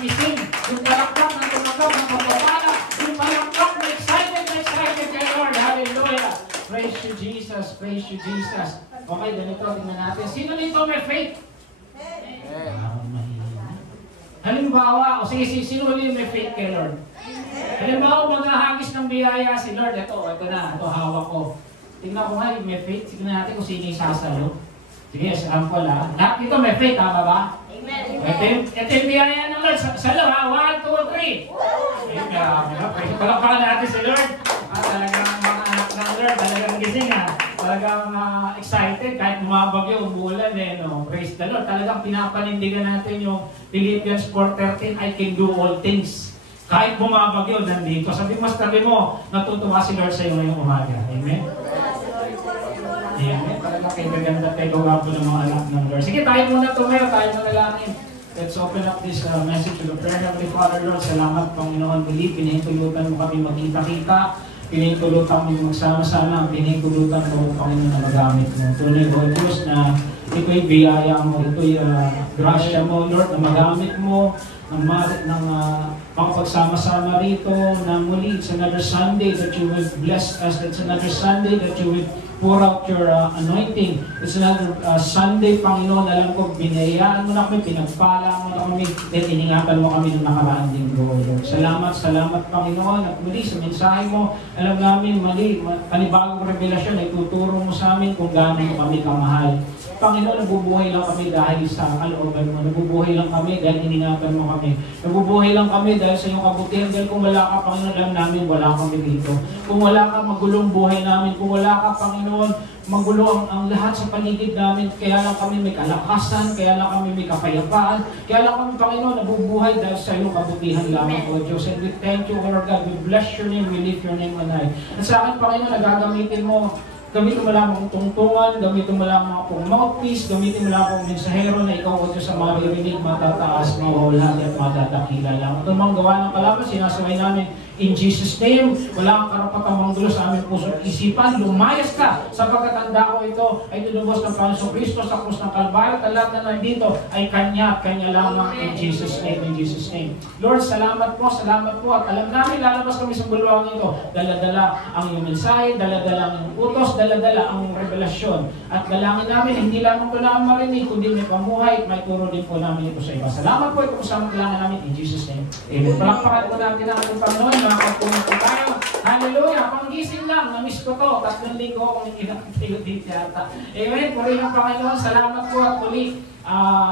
gising, yung palakpak na tumanggap ng pagpapala, yung palakpak na excited kay Lord. Hallelujah! Praise you, Jesus. Praise you, Jesus. Okay, ganito, tingnan natin. Sino nito may faith? Halimbawa, o sige, sino ulit may faith kay Lord? Halimbawa, maghahagis ng biyaya si Lord. Ito na, ito hawak ko. Tingnan ko nga, may faith. Tingnan natin kung sino yung sasalo. Sige, sample ha. Lahat ito may faith, tama ba? Amen. Ito yung biyaya ng Lord. Salo ha, 1, 2, 3. Ay, palakpakan natin si Lord. Talagang mga anak ng Lord, talagang gising ha. Talagang excited kahit bumabagyo, umuulan no? Praise the Lord. Talagang pinapanindigan natin yung Philippians 4:13, I can do all things. Kahit bumabagyo, nandito. Sabi mo, natutuwa si Lord sa iyo ngayong umaga. Amen? Amen. Talagang kayo gaganda tayo gawapo ng mga anak ng Lord. Sige, tayo muna tumayo, tayo manalangin. Let's open up this message to the prayer. Heavenly Father, Lord, salamat Panginoon. Muli, pinahintulutan mo kami magkita-kita. Pinahintulutan mo magsama-sama. Pinahintulutan mo, Panginoon, na magamit mo. Tunay, Lord Diyos, na ito'y biyaya mo, ito'y grasya mo, Lord, na magamit mo ng pagsama-sama rito, na muli, it's another Sunday that you will bless us. It's another Sunday that you will pour out your anointing. It's another Sunday, Panginoon, alam ko, binayaan mo na kami, pinagpala mo na kami, at iningatan mo kami ng nakaraan linggo, Lord. Salamat, Panginoon, at muli sa mensahe mo, alam namin, mali, panibagong revelasyon ay tuturo mo sa amin kung gaano kami kamahal. Panginoon, nabubuhay lang kami dahil sa kalooban mo. Nabubuhay lang kami dahil iningatan mo kami. Nabubuhay lang kami dahil sa iyong kabutihan. Dahil kung wala ka, Panginoon, alam namin, wala kami dito. Kung wala ka, magulong buhay namin. Kung wala ka, Panginoon, magulo ang lahat sa paligid namin. Kaya lang kami may kalakasan, kaya lang kami may kapayapaan, kaya lang kami, Panginoon, nabubuhay dahil sa iyong kabutihan lamang, O Diyos. And we thank you, Lord God. We bless your name, we lift your name on high. At sa akin, Panginoon, nagagamitin mo, gamitin mo lamang ang tungtungan, gamitin mo lamang akong mouthpiece, gamitin mo lamang akong mensahero na ikaw, O Diyos, sa maririnig, matataas, mawawalhati at matadakila lang. Ito mga gawa ng kalaban, sinasaway namin in Jesus' name. Wala kang karapatang manggulo sa aming puso at isipan. Lumayas ka sapagkat ang dako ito ay tinubos ng Panginoong Kristo sa krus ng Kalbaryo. At lahat na nandito ay Kanya at Kanya lamang in Jesus' name, in Jesus' name. Lord, salamat po at alam namin lalabas kami sa bulwang ito. Dala-dala ang iyong mensahe, dala-dala ang iyong utos, dala-dala ang revelasyon. At dalangin namin, hindi lamang ito namin marinig, kundi may pamuhay at may turo din po namin ito sa iba. Salamat po, ito kasama dalangin namin in Jesus' name. Amen. Palakpakan po natin ang ating Panginoon. Makapagpunod po tayo. Hallelujah! Panggising lang, namiss ko to. 3 linggo akong ikinatayo dito yata. Amen. Puri ng Panginoon. Salamat po at muli.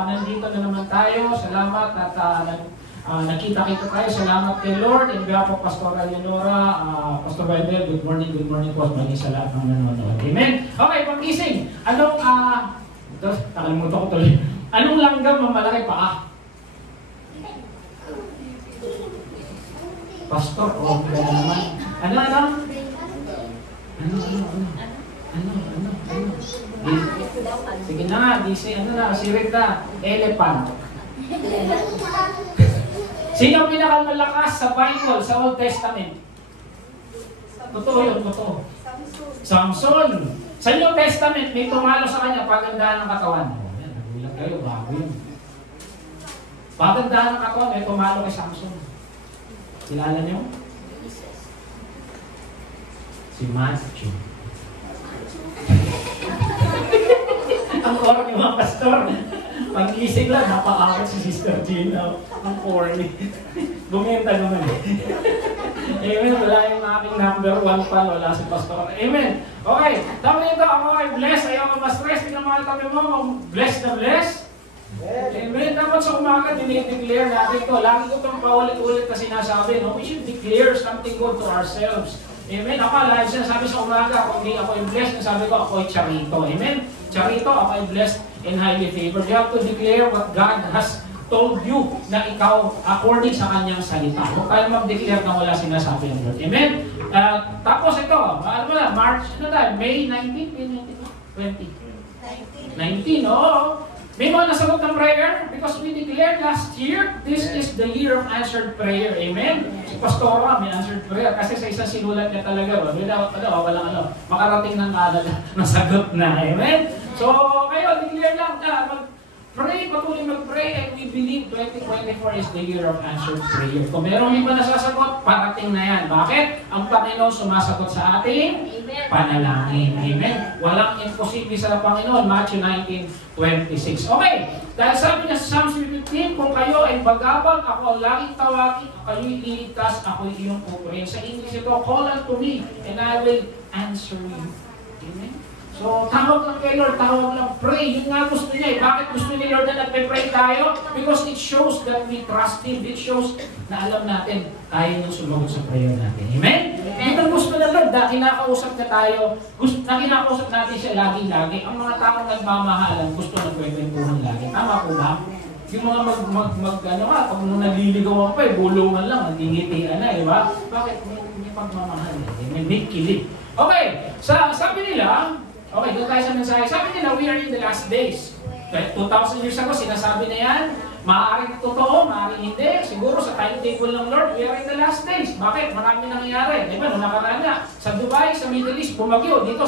Nandito na naman tayo. Salamat at nakita-kita tayo. Salamat kay Lord. And kaya po, Pastor Eleonora, Pastor Bible, good morning po at mali sa lahat ng nanonood. Amen. Okay, panggising. Nakalimutan ko tuloy. Anong langgam mamalaki paa? Pastor, kaya naman. Ano? Sige na nga, si Rita, elephant. Sino pinakamalakas sa Bible, sa Old Testament? Totoo yun, totoo. Samson. Sa New Testament, may tumalo sa kanya, pagandahan ng katawan. Yan, nagulat kayo, bago yun. Pagandahan ng katawan, may tumalo kay Samson. Kilala niyo? Si Matthew. Ang corny mga pastor. Pag-isig lang, napakawat si Sister Gina. Ang corny. Bumenta naman Amen. Wala yung aking number 1 pa. Wala si pastor. Amen. Okay. Tama nito, ako ay bless. Ayaw ka ma-stress. Tingnan mga tabi mo. Bless na bless. Amen. Dapat sa umaga, dinideclare natin ito. Lagi ko itong paulit-ulit na sinasabi. No? We should declare something good to ourselves. Amen. Ako, lagi sinasabi sa umaga, kung hindi ako yung blessed, sabi ko, ako ay charito. Amen. Charito, ako ay blessed and highly favored. You have to declare what God has told you na ikaw according sa kanyang salita. Huwag tayo mag-declare na wala sinasabi ng Lord. Amen. Tapos ito, alam mo na, March, May 19, May 19, 19, oo. May mga nasagot ng prayer because we declared last year, this is the year of answered prayer. Amen? Si Pastora, may answered prayer kasi sa isang sinulat niya talaga, walang makarating ng nasagot na. Amen? So, kayo, declare lang, Pray, patuloy mag-pray, and we believe 2024 is the year of answered prayer. Kung merong iba nasasagot, parating na yan. Bakit? Ang Panginoon sumasagot sa ating panalangin. Amen? Walang imposible sa Panginoon. Matthew 19:26. Okay, dahil sabi niya sa Psalms 15, kung kayo ay bagabag, ako ang laging tawagin, kayo'y liligtas, ako'y iyong pupurihin. Sa English ito, call unto me, and I will answer you. Amen? So, tawag lang kay Lord, tawag lang, pray. Yun nga gusto niya eh. Bakit gusto ni Lord na nagpe-pray tayo? Because it shows that we trust Him. It shows na alam natin, kaya niyang sumagot sa prayer natin. Amen? Yun ang gusto na Lord, na kinakausap na tayo, na kinakausap natin siya lagi-lagi. Ang mga taong nagmamahalan, gusto na kwentuhan lagi. Tama po ba? Yung mga pag naliligawan pa eh, bulungan lang, nandingitian na, di ba? Bakit? May pagmamahal eh. May kilig. Okay, sabi nila, okay, doon tayo sa mensahe. Sabi nila, we are in the last days. 2,000 years ago, sinasabi na yan. Maaaring totoo, maaaring hindi. Siguro sa timetable ng Lord, we are in the last days. Bakit? Marami nangyayari. Diba, noong nakaraan na, sa Dubai, sa Middle East, bumagyo. Dito,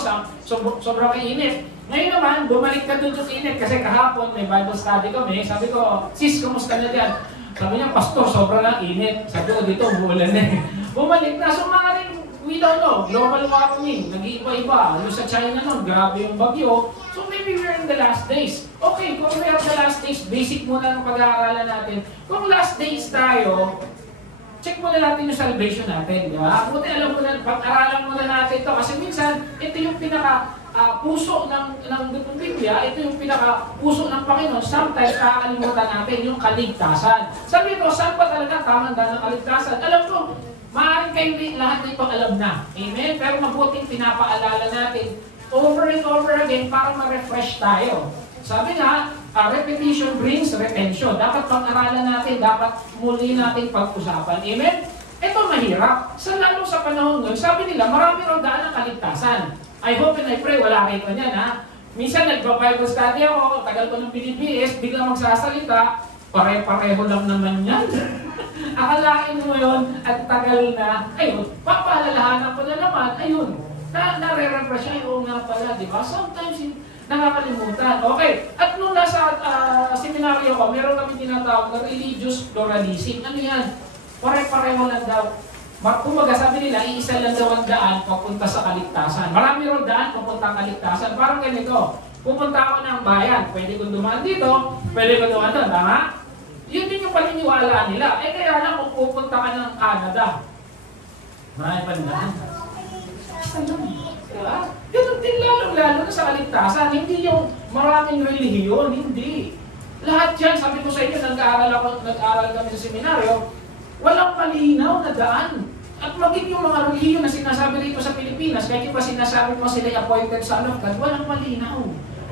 sobrang init. Ngayon naman, bumalik ka doon sa init. Kasi kahapon, may Bible study kami. Sabi ko, sis, kamusta na dyan? Sabi niya, pastor, sobrang lang init. Sabi ko, dito, umuulan na eh. Bumalik na. So, maaaring we don't know. Global warming, nag-iiba-iba. Yung sa China nun, grabe yung bagyo. So maybe we're in the last days. Okay, kung we're in the last days, basic muna ng pag-aaralan natin. Kung last days tayo, check muna natin yung salvation natin. Di ba? Buti alam mo na, pag-aralan muna natin ito. Kasi minsan, ito yung puso ng Biblia, ito yung puso ng Panginoon. Sometimes, nakakalimutan natin yung kaligtasan. Sabi ito, saan pa talaga tamang daan ng kaligtasan? Alam ko, maaaring kayo lahat na ito alam na. Amen? Pero mabuting pinapaalala natin over and over again para ma-refresh tayo. Sabi nga, repetition brings retention. Dapat pag-aralan natin, dapat muli natin pag-usapan. Amen? Ito mahirap. Lalo sa panahon nun, sabi nila, marami raw daan ng kaligtasan. I hope and I pray, wala kayo niyan ha. Minsan nagpa-Bible study ako, tagal ko ng BBS, biglang magsasalita, pare-pareho lang naman yan. Akalain mo yun at tagal na, ayun, papaalalahanan ko na naman, ayun, nare-refresh siya, oo nga pala, di ba? Sometimes, nakakalimutan. Okay, at nung nasa seminaryo ko, meron kami tinatawag na religious pluralism. Ano yan? Pare-pareho lang daw. Kumbaga sabi nila, iisa lang daw ang daan papunta sa kaligtasan. Marami rin daan papunta sa kaligtasan. Parang ganito, pupunta ako ng bayan, pwede kong dumaan dito, pwede kong dumaan doon, tama? Yun din yung paniniwala nila. Eh kaya lang kung pupunta ka ng Canada, marami pa daan. Diba? Ganun din lalo na sa kaligtasan. Hindi yung maraming relihiyon, hindi. Lahat yan, sabi ko sa inyo, nag-aaral kami sa seminaryo, walang malinaw na daan. At maging yung mga relihiyon na sinasabi dito sa Pilipinas, kahit pa sinasabi mo sila appointed son of God, walang malinaw.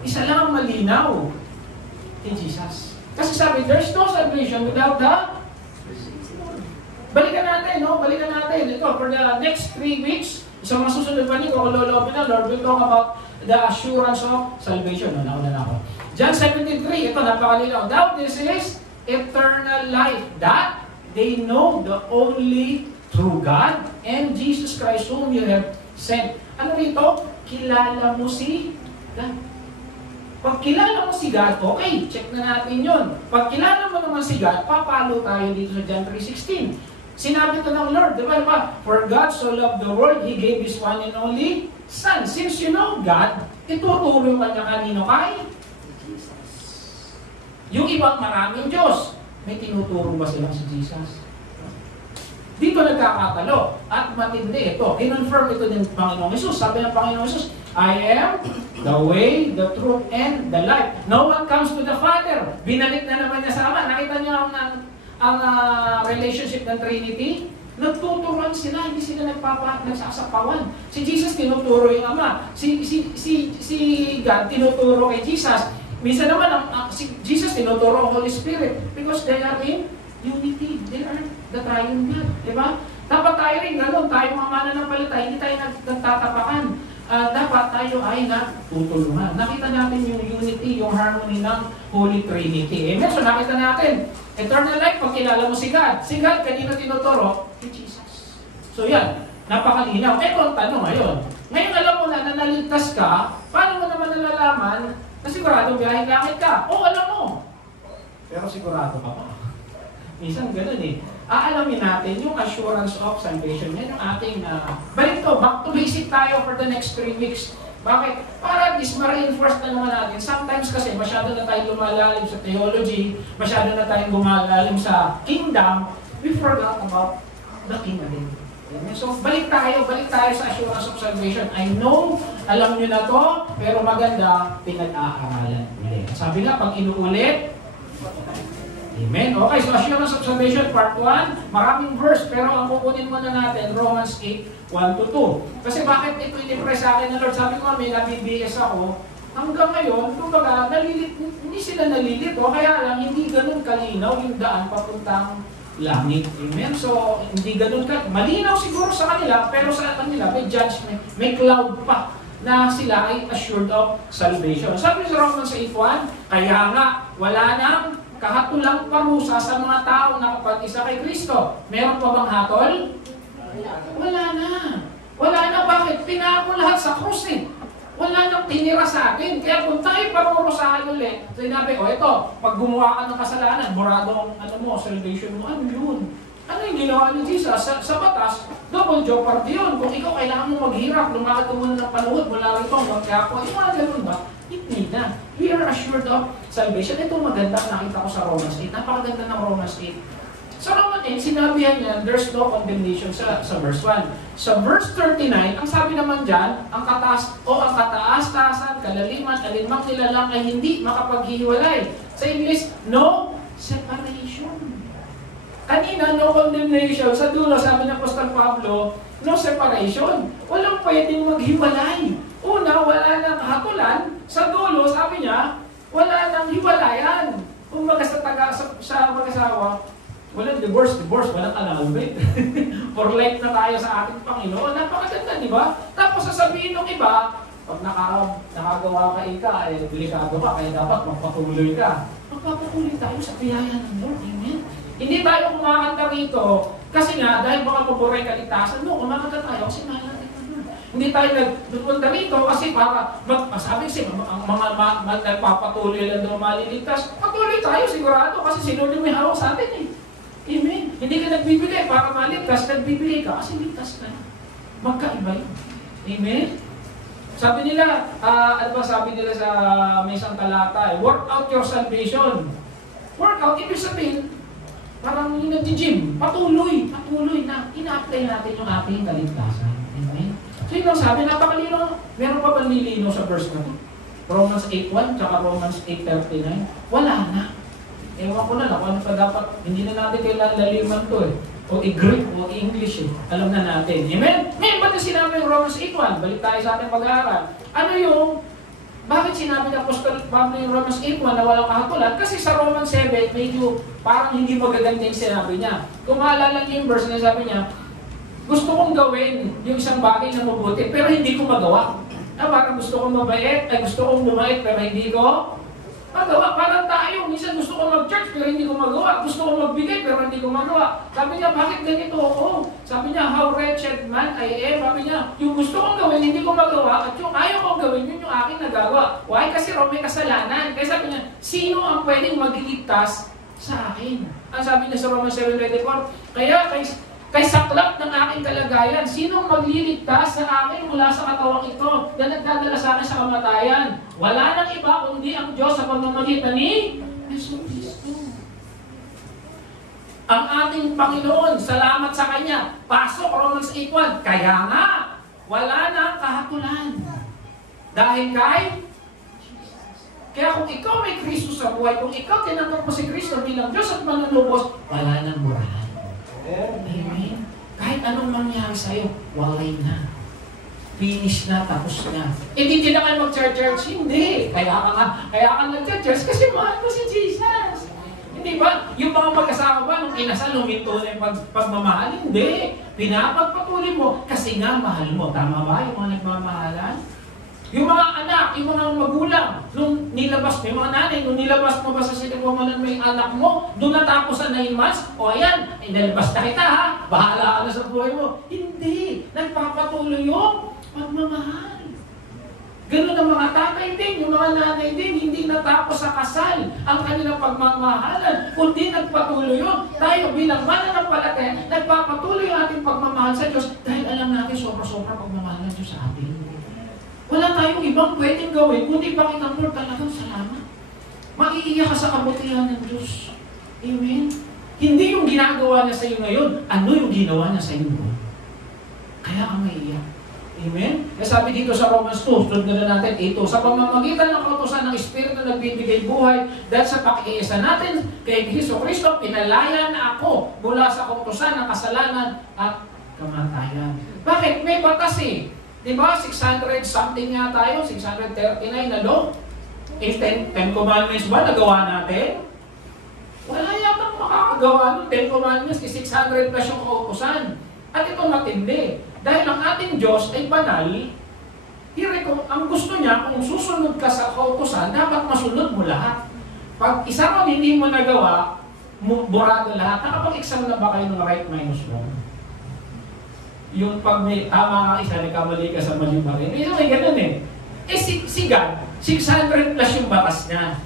Isa lang ang malinaw. In Jesus. Kasi sabi, there's no salvation without the balikan natin, no? Balikan natin. Ito, for the next 3 weeks, sa mga susunod pa niyo, kung loloobin na, Lord, we'll talk about the assurance of salvation. Nauna na ako. John 17:3, ito, napakalinaw. Now, this is eternal life, that they know the only true God and Jesus Christ whom you have sent. Ano rito? Kilala mo si God. Pag kilala mo si God, okay, check na natin yun. Pag kilala mo naman si God, papalo tayo dito sa John 3:16. Sinabi ito ng Lord, di ba? For God so loved the world, He gave His one and only Son. Since you know God, ituturo ka niya kanino kay Jesus. Yung ibang maraming Diyos, may tinuturo ba silang si Jesus? Dito nagkakatalo. At matindi ito. Kinonfirm ito ng Panginoong Hesus. Sabi ng Panginoong Hesus, I am the way, the truth, and the life. No one comes to the Father. Binalik na naman niya sa Ama. Nakita niyo ang relationship ng Trinity? Nagtuturuan sila, hindi sila nagsasapawan. Si Jesus tinuturo yung Ama. Si God tinuturo kay Jesus. Minsan naman, si Jesus tinuturo ang Holy Spirit because they are in unity. They are the triune God. Diba? Dapat tayo rin, gano'n, tayo mga mananampalataya, hindi tayo nagtatapakan. Dapat tayo ay natutulungan. Nakita natin yung unity, yung harmony ng Holy Trinity. Amen? So nakita natin, eternal life, pag kilala mo si God. Si God, kanino tinuturo? Si Jesus. So yan, napakalinaw. Ito ang tanong ngayon. Ngayon alam mo na naligtas ka, paano mo naman nalalaman na siguradong biyaheng langit ka? O alam mo, pero sigurado ka pa. Minsan ganun eh. Aalamin natin yung assurance of salvation. Yan yung ating, balik to, back to basic tayo for the next 3 weeks. Bakit? Para at least ma-reinforce na naman natin. Sometimes kasi masyado na tayong lumalalim sa theology, masyado na tayong lumalalim sa kingdom, we forgot about the king again. So, balik tayo sa assurance of salvation. I know, alam nyo na to, pero maganda, pinag-aaralan ulit. Sabi nga, pag inuulit, amen. Okay, so assurance of salvation, part 1, maraming verse, pero ang kukunin muna natin, Romans 8, 1-2. Kasi bakit ito in-impress sa akin ng Lord? Sabi ko, may nabibigis ako, hanggang ngayon, kumbaga, hindi sila nalilito, kaya lang, hindi ganun kalinaw yung daan papuntang langit. Amen? So, hindi ganun malinaw siguro sa kanila, pero sa kanila, may judgment, may cloud pa na sila ay assured of salvation. Sabi sa Romans 8:1, kaya nga, wala nang kahatulang parusa sa mga tao na kapag-isa kay Kristo. Meron pa bang hatol? Wala na. Wala na. Bakit? Pinako lahat sa krus eh. Wala nang tinira sa atin. Kaya kung tayo parurusahan ulit, sinabi, ito, pag gumawa ka ng kasalanan, morado ang salvation mo, ano yun? Ano yung ginawa ni Jesus? Sa batas, double jeopardy yun. Kung ikaw kailangan mo maghirap, lumakad mo ng panuhod mula rito, kaya ako, yung mga ganun ba? Hindi na. We are assured of salvation. Ito maganda, nakita ko sa Romans 8. Napakaganda ng Romans 8. Sa Romans 8, sinabihan niya, there's no condemnation sa verse 1. Sa verse 39, ang sabi naman dyan, ang kataas-taasan, kalaliman, alinmang nilalang ay hindi makapaghihiwalay. Sa English, no separation. Kanina, no condemnation. Sa dulo, sabi ng Apostol Pablo, no separation. Walang pwedeng maghiwalay. Una, wala nang hatulan. Sa dulo, sabi niya, wala nang hiwalayan. Kung sa mag-asawa, walang divorce, walang annulment. For life na tayo sa ating Panginoon. Napakaganda, di ba? Tapos sasabihin ng iba, pag nakagawa ka delikado ka, kaya dapat magpatuloy ka. Magpapatuloy tayo sa biyaya ng Lord. Amen? Hindi tayo kumakanta rito, kasi nga, dahil baka maburay kaligtasan mo, kumakanta tayo kasi mahal natin ng Lord. Hindi tayo nagpunta rito kasi para sabi kasi, ang mga nagpapatuloy lang daw maliligtas. Patuloy tayo sigurado kasi sino yung may hawak sa atin eh. Amen. Hindi ka nagbibigay para maligtas, nagbibigay ka kasi ligtas ka. Magkaiba yun. Amen. Sabi nila, sabi nila sa may isang talata, work out your salvation. Work out, ibig sabihin, parang yung nag-gym, patuloy na, ina-apply natin yung ating kaligtasan. Amen. So yun lang sabi, napakalino, meron pa ba nilino sa verse na ito? Romans 8:1, tsaka Romans 8:39, wala na. Ewan ko na lang, ano pa dapat, hindi na natin kailangan laliman to eh. O i-Greek o i-English eh. Alam na natin. Amen? Ngayon, ba't sinabi yung Romans 8:1? Balik tayo sa ating pag-aaral. Ano yung, bakit sinabi ng Apostol Pablo yung Romans 8:1 na walang kahatulan? Kasi sa Romans 7, medyo parang hindi magaganda yung sinabi niya. Kung maalala niyo yung verse na sabi niya, gusto kong gawin yung isang bagay na mabuti, pero hindi ko magawa. Parang gusto kong bumait, pero hindi ko magawa. Parang tayo, minsan gusto ko mag-church pero hindi ko magawa. Gusto ko magbigay pero hindi ko magawa. Sabi niya, bakit ganito ako? Sabi niya, how wretched man I am. Sabi niya, yung gusto kong gawin, hindi ko magawa. At yung ayaw kong gawin, yun yung aking nagawa. Why? Kasi may kasalanan. Kaya sabi niya, sino ang pwedeng magliligtas sa akin? Ang sabi niya sa Romans 7:24, kaya kay saklap ng aking kalagayan, sinong magliligtas sa akin mula sa katawang ito na nagdadala sa akin sa kamatayan? Wala nang iba kundi ang Diyos sa pamamagitan ni Jesus Cristo. Ang ating Panginoon, salamat sa Kanya. Pasok Romans 8:1. Kaya nga, wala nang kahatulan. Dahil kaya kung ikaw may Kristo sa buhay, kung ikaw tinanggap mo si Kristo bilang Diyos at manunubos, wala nang murahan. Amen. Kahit anong mangyari sa'yo, walay na. Finish na, tapos na. Hindi na kayo mag-church. Hindi. Kaya ka nag-church kasi mahal mo si Jesus. Hindi ba? Yung mga mag-asawa ba, nung kinasal, huminto na yung pagmamahal? Hindi. Pinapagpatuloy mo kasi nga mahal mo. Tama ba yung mga nagmamahalan? Yung mga anak, yung mga magulang, nung nilabas mo, yung mga nanay, nung nilabas mo ba sa sinipamanan mo yung anak mo, doon natapos sa 9 months, o ayan, inalabas na kita ha, bahala ka na sa buhay mo. Hindi, nagpapatuloy yung pagmamahal. Ganun ang mga tatay din, yung mga nanay din, hindi natapos sa kasal ang kanilang pagmamahalan, kundi nagpatuloy yun. Tayo bilang mananampalataya, nagpapatuloy ang ating pagmamahal sa Diyos dahil alam natin sobra-sobra pagmamahal ng Diyos sa atin. Wala tayong ibang pwedeng gawin, kundi pakita mo talagang salamat. Maiiyak ka sa kabutihan ng Diyos. Amen? Hindi yung ginagawa niya sa iyo ngayon, ano yung ginawa niya sa iyo ngayon. Kaya ka maiiyak. Amen? Kaya sabi dito sa Romans 2, sunod na natin ito, sa pamamagitan ng kautusan ng Espiritu na nagbibigay buhay, dahil sa pakiisa natin kay Jesucristo, pinalaya na ako mula sa kautusan ng kasalanan at kamatayan. Bakit? May batas eh. Diba? 600 something nga tayo, 639 na law. If 10 commandments ba nagawa natin? Wala yata makakagawa ng 10 commandments, 600 plus yung kautusan. At ito matindi. Dahil ang ating Diyos ay banal, ang gusto niya, kung susunod ka sa kautusan, dapat masunod mo lahat. Pag isa mo hindi mo nagawa, burado lahat. Nakapag-exam na ba kayo ng right minus wrong? Yung pag may tama ka isa, nagkamali ka sa mali pa rin. May ganun eh. Eh si God, 600 plus yung batas niya.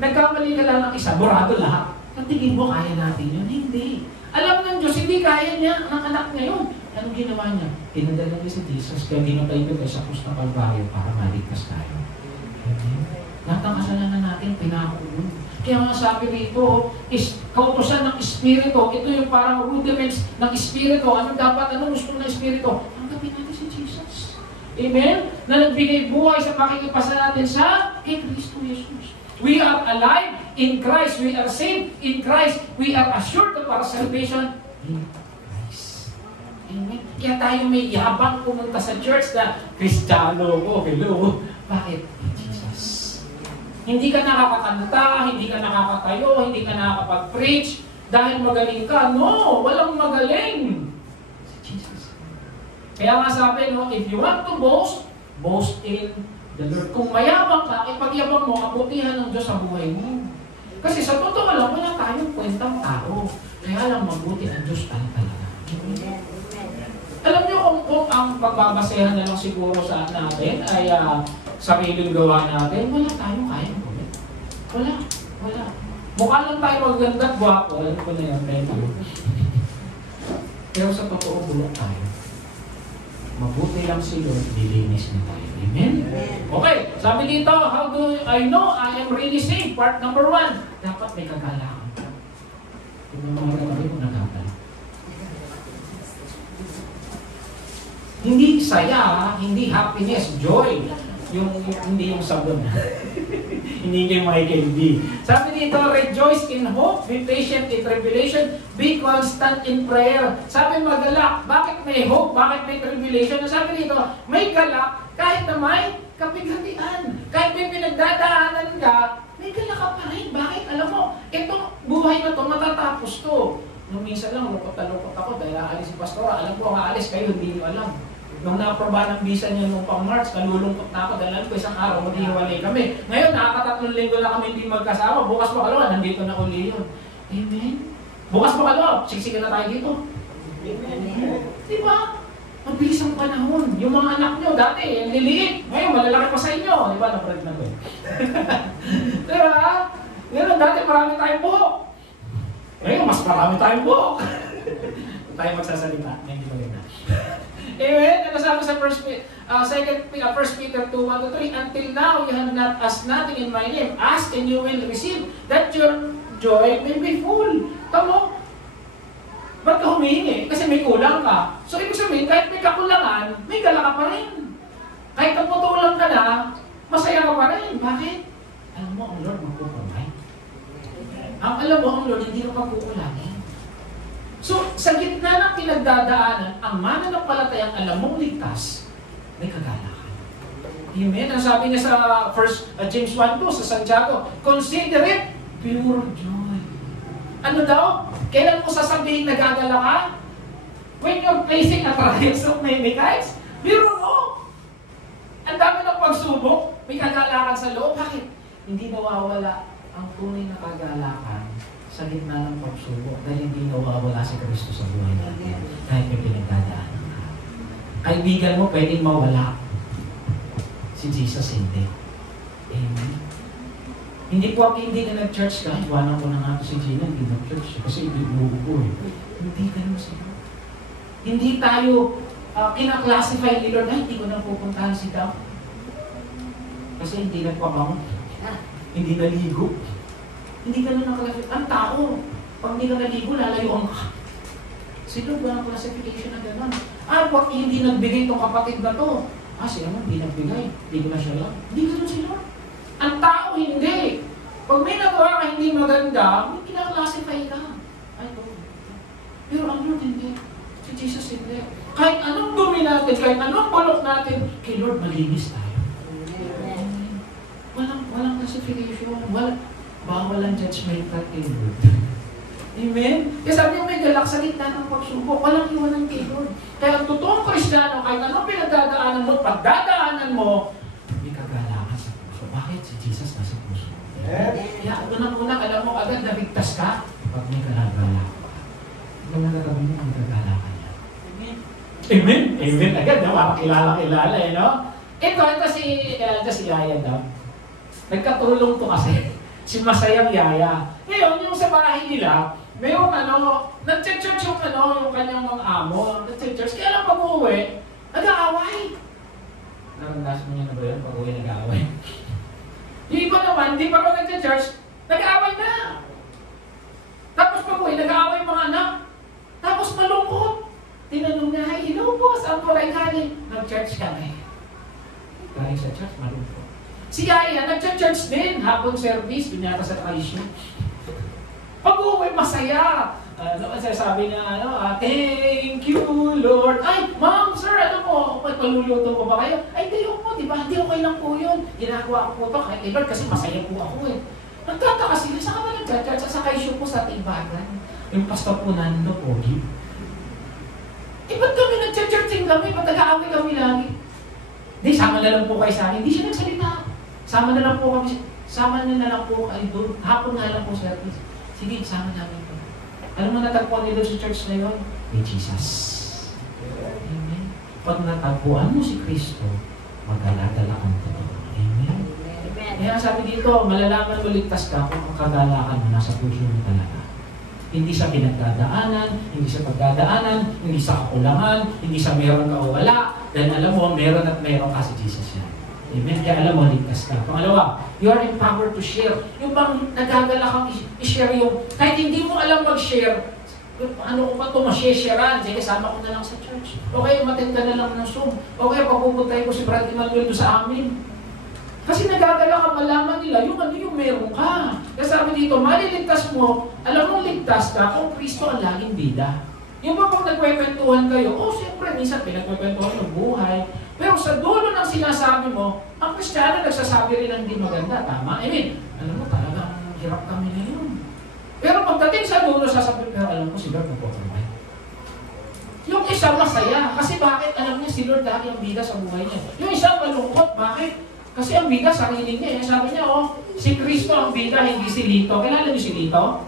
Nagkamali ka lang ng isa, burado lahat. Ang tingin mo, kaya natin yun? Hindi. Alam ng Diyos, hindi kaya niya ang anak niya yun. Anong ginawa niya? Pinadala niya si Jesus, kaya ginatay ko tayo sa krus ng Kalbaryo para maligtas tayo. Lahat ng kasalanan natin, pinakulo. Kaya nga sabi rito, is kautusan ng Espiritu. Ito yung parang rudiments ng Espiritu. Ano dapat, ano gusto ng Espiritu? Tanggapin natin si Jesus. Amen? Na nagbigay buhay sa pakikipasa natin sa kay Kristo Jesus. We are alive in Christ. We are saved in Christ. We are assured of our salvation in Christ. Amen? Kaya tayo may yabang pumunta sa church na Kristiyano ko. Hello. Bakit? Jesus. Hindi ka nakakakanta, hindi ka nakakatayo, hindi ka nakakapag-preach dahil magaling ka. No! Walang magaling. Si Jesus. Kaya nga sabi, no, if you want to boast, boast in the Lord. Kung mayabang ka, ipagyabang mo, kabutihan ng Diyos sa buhay mo. Kasi sa totoo lang, wala tayong kwentang tao. Kaya lang mabuti ang Diyos talaga. Alam niyo kung ang pagbabasehan na lang siguro sa natin ay sariling gawa natin, wala tayong kayang gawin. Wala. Mukha lang tayo maganda at gwapo. Alam ko na yan, pero sa totoo, bulok tayo. Mabuti lang si Lord, dilinis na tayo. Amen? Okay, sabi dito, how do I know I am really saved? Part number 1, dapat may kagalakan ka. Kung mga kagabi mo nagagala. Hindi saya, hindi happiness, joy. Hindi yung sabon. Hindi kayo makikinig. Sabi dito, rejoice in hope, be patient in tribulation, be constant in prayer. Sabi magalak, bakit may hope, bakit may tribulation? Sabi dito, may galak kahit na may kapighatian. Kahit may pinagdadaanan ka, may galak ka pa rin. Bakit? Alam mo, itong buhay na to, matatapos to. Nung minsan lang, lukot na lukot ako dahil aalis si Pastora. Alam ko, aalis kayo, hindi nyo alam. Nung na-aproba ng visa niya nung pang-March, kalulungkot na ako dahil alam ko isang araw, maghihiwalay kami. Ngayon, nakakatatlong linggo lang kami hindi magkasama. Bukas pa kalawa, nandito na uli yun. Amen? Bukas pa kalawa, siksikan na tayo dito. Amen? Diba? Mabilis ang panahon. Yung mga anak nyo, dati, yung liliit. Ngayon, malalaki pa sa inyo. Diba? Napalit na ko. Diba? Ngayon, dati marami tayong buhok. Ngayon, mas marami tayong buhok. Tayo magsasalita. Hindi pa rin na. Amen? Ano sabi sa 1 Peter 2:1-3, until now you have not asked nothing in my name. Ask and you will receive, that your joy may be full. Tamo? Ba't ka humihingi? Kasi may kulang ka. So ibig sabihin, kahit may kakulangan, may gala ka pa rin. Kahit naputulang ka na, masaya ka pa rin. Bakit? Alam mo, ang Lord magpuprovide. Alam mo, ang Lord hindi ka magkukulangin. So, sa gitna ng pinagdadaanan, ang mananampalatayang alam mong ligtas, may kagalakan. Amen? Ang sabi niya sa James 1:2 sa Santiago, consider it pure joy. Ano daw? Kailan mo sasabihin nagagala ka? When you're facing a trials of many kinds, biro mo. Ang dami ng pagsubok, may kagalakan sa loob. Bakit? Hindi nawawala ang tunay na kagalakan sa gitna ng pagsubok dahil hindi nawawala si Kristo sa buhay natin kahit may pinagdadaanan ka. Kaibigan mo pwedeng mawala. Si Jesus hindi. Amen. Hindi po hindi ka nag-church ka, iwanan ko na nga ito si Gina, hindi nag-church kasi ibibugo ko eh. Hindi ganun sila. Hindi tayo kinaklasify ni Lord, ay, hindi ko na pupuntahan si Dam. Kasi hindi nagpabango. Hindi naligo. Hindi ka na nakalafit. Ang tao, pag hindi ka naligo, lalayuan ka. Si Lord, walang classification na gano'n. Pag hindi nagbigay itong kapatid na to, siya naman, hindi nagbigay. Hindi ko na siya lang. Hindi gano'n si Lord. Ang tao, hindi. Pag may nagawa ka hindi maganda, may kinaklasify ka. Pero ang Lord, hindi. Si Jesus, hindi. Kahit anong dumi natin, kahit anong bulok natin, kay Lord, malinis tayo. Walang classification. Bawal ang judgmental kay Lord. Amen? Kaya sabi niya, may galak sa gitna ng pagsubok. Walang iwanan kay Lord. Kaya ang totoong Kristiyano, kahit anong pinagdadaanan mo, pagdadaanan mo, may kagalakan sa puso. Bakit? Si Jesus nasa puso. Kaya unang-unang, alam mo, agad nabigtas ka pag may kalagala. Ikaw nagagawa mo, may kagalakan niya. Amen? Amen agad, no? Kilala eh, no? Ito si Yaya daw. Nagkatulong to kasi. Si Masayang Yaya. Ngayon, yung sa bahay nila, mayroong nag-church yung kanyang mga amo, nag-church. Kaya lang pag-uwi, nag-aaway. Narandasan mo niya na ba yun? Pag-uwi, nag-aaway. Yung iba naman, di pa rin nag-church, nag-aaway na. Tapos pag-uwi, nag-aaway mga anak. Tapos malungkot. Tinanong niya, "Hi, hello po, saan po kayo galing?" Nag-church kami. Galing sa church, malungkot. Si Yaya, nag-church din, hapon service, pinyata sa Kaisyo. Pag-uwi, masaya. Sabi niya, "Thank you, Lord." "Ay, ma'am, sir, paluluto ko ba kayo?" "Ay, di ako, di ba? Hindi, okay lang po yun. Ginagawa ko po ito kay Lord kasi masaya po ako eh." Nagtataka sila, saan ka ba nag-church? Sa Kaisyo po sa Tibagan. Yung pastor po nando, Pogi. Ba't kami nag-churching kami? Ba't nag-aaway kami lagi? Hindi, sama na lang po kayo sa akin. Hindi siya nagsalita. Sama na lang po kayo doon. Hapon nga lang po service. Sige, sama namin po. Alam mo natagpuan nila sa church na yun? May Jesus. Amen. Pag natagpuan mo si Kristo, magdala-dala kang totoo. Amen. Kaya sabi dito, malalaman mo ligtas ka kung ang kagalakan mo nasa puso mo talaga. Hindi sa pinagdadaanan, hindi sa pagdadaanan, hindi sa kakulangan, hindi sa meron ka o wala. Dahil alam mo, meron at meron ka si Jesus yan. Amen? Kaya alam mo, ligtas ka. Pangalawa, you are empowered to share. Yung bang nagagala kang i-share yung, kahit hindi mo alam mag-share, ano ko pa ito, ma-share-sharean, sige, sama ko na lang sa church. O kaya matend ka na lang ng Zoom. O kaya papupuntay ko si Brad Emmanuel doon sa amin. Kasi nagagala ka, malaman nila, yung meron ka. Kasi sabi dito, maliligtas mo, alam mo ligtas ka kung Kristo ang laging bida. Yung ba pag nagkwekwentuhan kayo, siyempre, minsan pinagkwekwentuhan ng buhay. Pero sa dulo ng sinasabi mo, ang Kristiyano nagsasabi rin ng hindi maganda, tama? I mean, alam mo, talagang hirap kami ngayon. Pero pagdating sa dulo, sasabihin, pero alam ko, si Lord magpapalay. Yung isa masaya, kasi bakit? Alam niya, si Lord lagi ang bida sa buhay niya. Yung isa malungkot, bakit? Kasi ang bida, sarili niya. Sabi niya, si Kristo ang bida, hindi si Lito. Kilala niyo si Lito?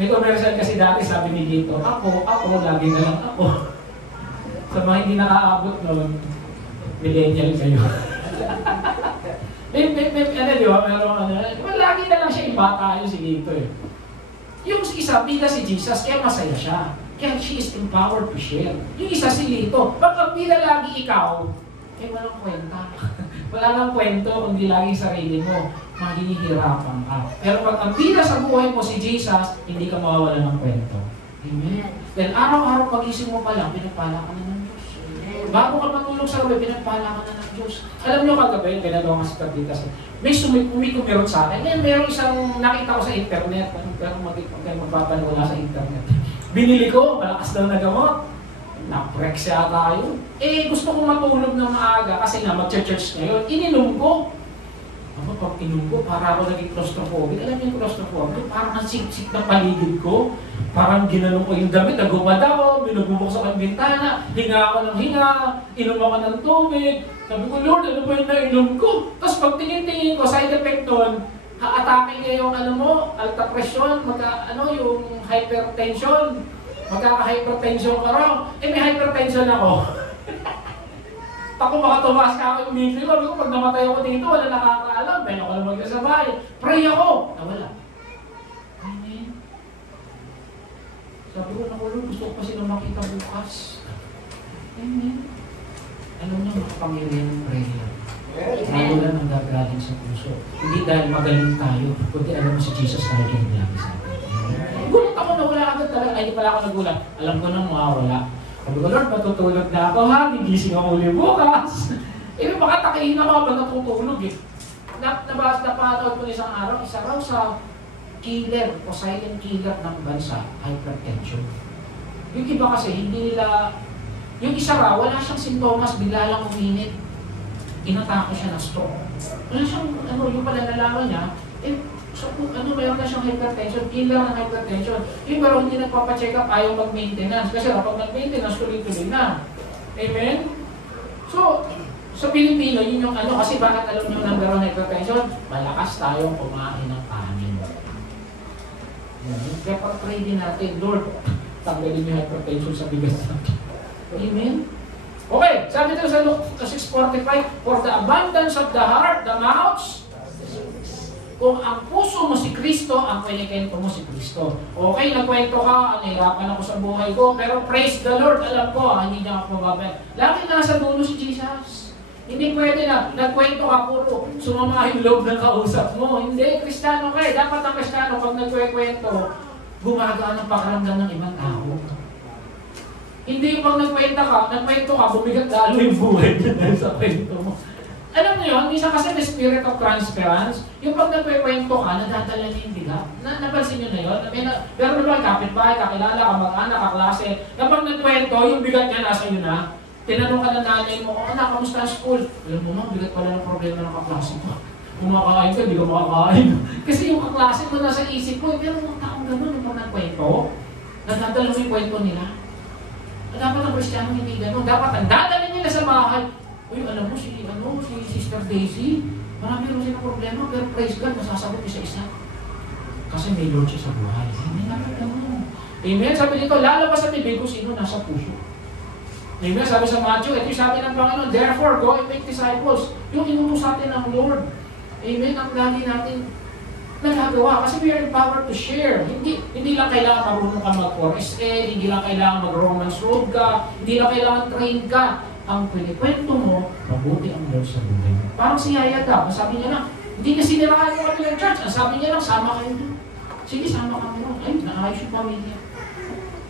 May commercial kasi dati, sabi ni Lito, ako, lagi na lang ako. Sa mga hindi nakaabot noon, millennial kayo. Di ba? Lagi na lang siya ibata yung si Lito eh. Yung isa, bida si Jesus, kaya masaya siya. Kaya she is empowered to share. Yung isa si Lito, pag ang bida lagi ikaw, walang kwenta. Wala nang kwento kung di lagi sarili mo. Mahihirapan ka. Pero pag ang bida sa buhay mo si Jesus, hindi ka mawawala ng kwento. Amen? Then araw-araw pagising mo pa lang, pinagpala ka na ng Diyos. Bago ka matulog sa gabi, pinagpala ka na ng Diyos. Alam niyo kagabi, ginagawa nga si Carditas, may kumikumirot sa akin. Ngayon, mayroong isang nakita ko sa internet. Pero magpapanood sa internet. Binili ko, malakas daw na gamot. Na-prex yata yun. Gusto ko matulog ng maaga kasi nga mag-church ngayon. Ininom ko. Pag inom ko, para ako naging claustrophobic. Alam niyo yung claustrophobic? Parang ang siksik ng paligid ko. Parang ginanong ko yung damit, nagumada ko, binubuksan ko ang bintana, hinga ako ng hinga, inom ako ng tubig. Sabi ko, Lord, ano ba yung nainom ko? Tapos pag tingin-tingin ko, side effect nun, ha-atake niya yung alta presyon, yung hypertension. Magkaka-hypertension ka raw. May hypertension ako. Ako baka tumaas ka ako yung meeting. Sabi ko, pag namatay ako dito, wala nakakaalam. Dahil ako lang magkasabay. Pray ako. Nawala. Amen. Sabi ko, naku Lord, gusto ko pa sila makita bukas. Amen. Alam niyo, makapangyarihan ng prayer. Lalo lang ang gagaling sa puso. Hindi dahil magaling tayo, kundi alam mo si Jesus na naging sa atin. Gulat ako na wala agad talaga. Ay, di pala ako nagulat. Alam ko na mawawala. Sabi ko, Lord, matutulog na ako ha. Gigising ako ulit bukas. Baka takihin ako habang natutulog eh. Napanood ko isang araw, isa raw sa killer o silent killer ng bansa, hypertension. Yung iba kasi, hindi nila, yung isa raw, wala siyang sintomas, bigla lang uminit. Inatake siya ng stroke. Wala siyang, yung pala nalaman niya, mayroon na siyang hypertension, killer ng hypertension. Yung baro hindi nagpapacheck up, ayaw mag-maintenance. Kasi kapag nag-maintenance, tuloy-tuloy na. Amen? So, sa Pilipino, yun yung kasi bakit alam nyo number 1 hypertension? Malakas tayong kumain ng kanin. Kaya pag-pray din natin, Lord, tanggalin yung hypertension sa bigas natin. Amen? Okay, sabi ito sa Luke 6:45, for the abundance of the heart, the mouth. Kung ang puso mo si Kristo, ang kwento mo si Kristo. Okay, nagkwento ka, nahirapan ako sa buhay ko, pero praise the Lord, alam ko, hindi niya ako mababay. Lagi nasa dulo si Jesus. Hindi pwede na, nagkwento ka, puro sumama yung loob ng kausap mo. Hindi, Kristiyano ka eh. Dapat ang Kristiyano, pag nagkwento, gumagaan ang pakiramdam ng ibang tao. Hindi yung pag nagkwento ka, bumigat lalo yung buhay dahil sa kwento mo. Alam niyo yun, minsan kasi the spirit of transference, yung pag nagkwento ka, nadadala niyo yung bigat. Napansin niyo na yun? Pero naman, kapitbahay, kakilala, kamag-anak, kaklase, kapag nagkwento, yung bigat niya nasa iyo na, tinanong ka ng nanay mo, anak, kamusta ang school? Alam mo, ma, bigat pala ng problema ng kaklase mo. Kung makakain ka, hindi ka makakain. Kasi yung kaklase mo nasa isip mo, pero mga taong gano'n, yung pag nagkwento, nadadala mo yung kwento nila. Dapat ang Kristiyano hindi gano'n. Dapat ang dadala nila sa bahay. Uy, alam mo, si Sister Daisy, marami rin siya problema, pero praise God, masasagot isa-isa. Kasi may Lord siya sa buhay. Hindi naman gano'n. Amen? Sabi dito, lalabas sa bibig kung sino nasa puso. Amen? Sabi sa Matthew, ito yung sabi ng Panginoon, therefore, go and make disciples. Yung inutos natin ng Lord. Amen? Ang lagi natin nagagawa. Kasi we are empowered to share. Hindi lang kailangan marunong ka mag-chorus hindi lang kailangan mag-romance road ka, hindi lang kailangan train ka. Ang pinikwento mo, mabuti ang Lord sa buhay mo. Parang si Yaya ka, sabi niya lang, hindi niya siniraan mo kami ng church. Ang sabi niya lang, sama kayo doon. Sige, sama kami doon. Ay, naayos yung pamilya.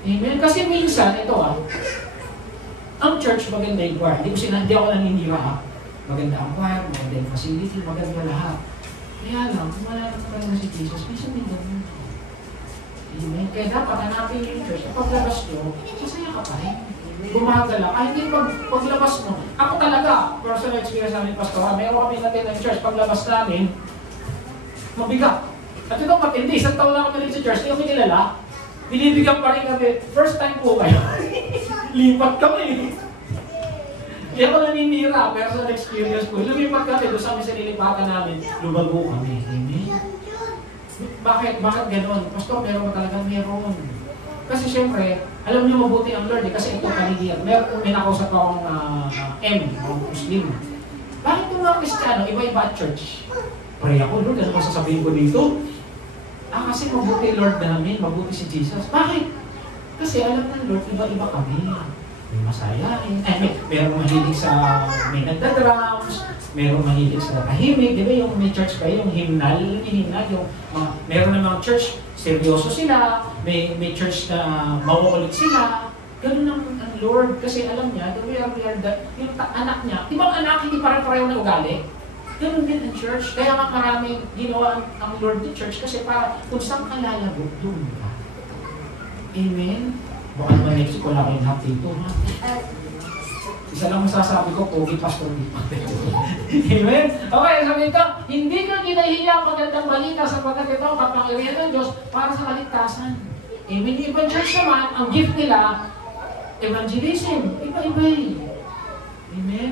Amen? Kasi minsan, ito ang church maganda yung choir. Hindi ako naninira Maganda ang choir, maganda yung facility, maganda lahat. Kaya lang, kung wala naman talaga si Jesus, minsan may ganun. Amen? Kaya dapat hanapin yung church. Kapag labas nyo, masaya ka pa rin. Gumagala. Hindi paglabas mo. Ako talaga, personal experience namin, Pastor, mayroon kami natin ng church, paglabas namin, mabigat. At ito matindi, isang taon lang kami rin sa church, hindi kami kilala, binibigyan pa rin kami, first time po kayo. Lipat kami. Kaya ako naninira, personal experience ko. Lumipat kami, doon sa nilipatan namin, lumago kami. Amen? Bakit gano'n? Pastor, meron ba talaga? Meron. Kasi siyempre, alam niyo mabuti ang Lord kasi ito paligid. May nakausap akong Muslim. Bakit yung mga Kristiyano, iba-iba at church? Pray ako, Lord, ano masasabihin ko dito? Kasi mabuti Lord namin, mabuti si Jesus. Bakit? Kasi alam ng Lord, iba-iba kami. May masayain, merong mahilig sa may nagda-drums, merong mahilig sa tahimik, di ba yung may church kayo, yung hymnal, meron ng mga church, seryoso sila, may church na mauulit sila. Ganun ang Lord, kasi alam niya, yung anak niya, ibang anak, hindi pare-pareho na ugali. Ganun din ang church. Kaya nga maraming ginawa ang Lord ng church, kasi para kung saan ka lalagot, doon ka. Amen? Baka naman next ko lang yung lahat dito, ha? Isa lang masasabi ko, pogi pastor dito. Amen? Okay, sabi ito, hindi ko kinahiya ang magandang balita sapagkat ito ang kapangyarihan ng Diyos para sa kaligtasan. Amen? Ibang church naman, ang gift nila, evangelism. Iba-iba eh. Amen?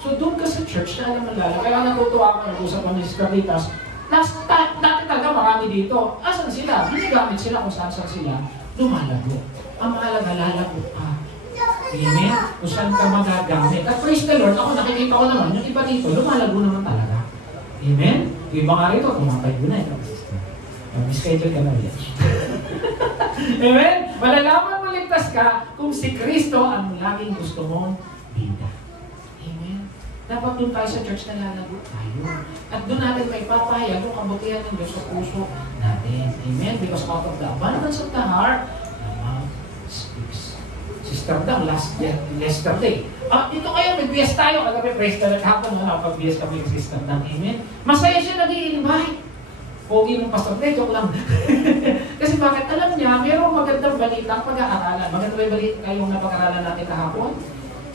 So doon ka sa church na alam mo lala. Kaya natutuwa ako, nag-usap kami sa Carlitas. Dati talaga marami dito. Asan sila? Ginagamit sila kung saan sila lumalago. Ang mahalaga, lalago ka. Amen? Kung saan ka magagamit. At praise the Lord, ako nakikita ko naman, yung iba dito, lumalago naman talaga. Amen? Yung iba nga rito, kumakay ko na ito. Schedule ka na ulit. Amen? Malalaman mo ligtas ka kung si Kristo ang laging gusto mong bida. Amen? Dapat doon tayo sa church na lalago tayo. At doon natin may papayag yung kabutihan ng Diyos sa puso natin. Amen? Because out of the abundance of the heart, the mouth speaks. Sister Dang, yesterday. Dito kayo, mag-BS tayo. Kagabi, praise the Lord. Hapon na, pag-BS kami yung Sister Dang. Amen? Masaya siya nag-i-invite. Pogi ng pastor, joke lang. Kasi bakit? Alam niya, mayroong magandang balita pag-aaralan. Maganda ba yung balita kayong napag-aralan natin kahapon?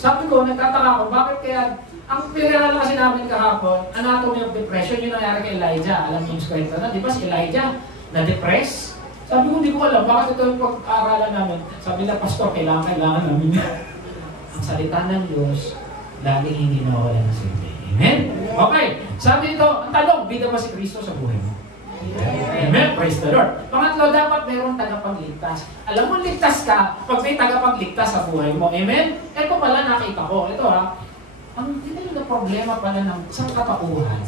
Sabi ko, nagtataka ako, bakit kaya, ang pinag-aralan kasi namin kahapon, anatomy of depression, yung nangyari kay Elijah. Alam niyo yung kwento na, di ba si Elijah, na-depress? Sabi ko, hindi ko alam, bakit ito yung pag-aaralan namin? Sabi na, pastor, kailangan namin. Ang salita ng Diyos, laging hindi nawawala ng silbi. Amen? Okay, sabi ito, ang tanong, bida ba si Kristo sa buhay mo? Amen. Praise the Lord. Pangatlo, dapat mayroong tagapagligtas. Alam mo, ligtas ka pag may tagapagligtas sa buhay mo. Amen? Ito pala nakita ko. Ito ang hindi na problema pala ng sangkatauhan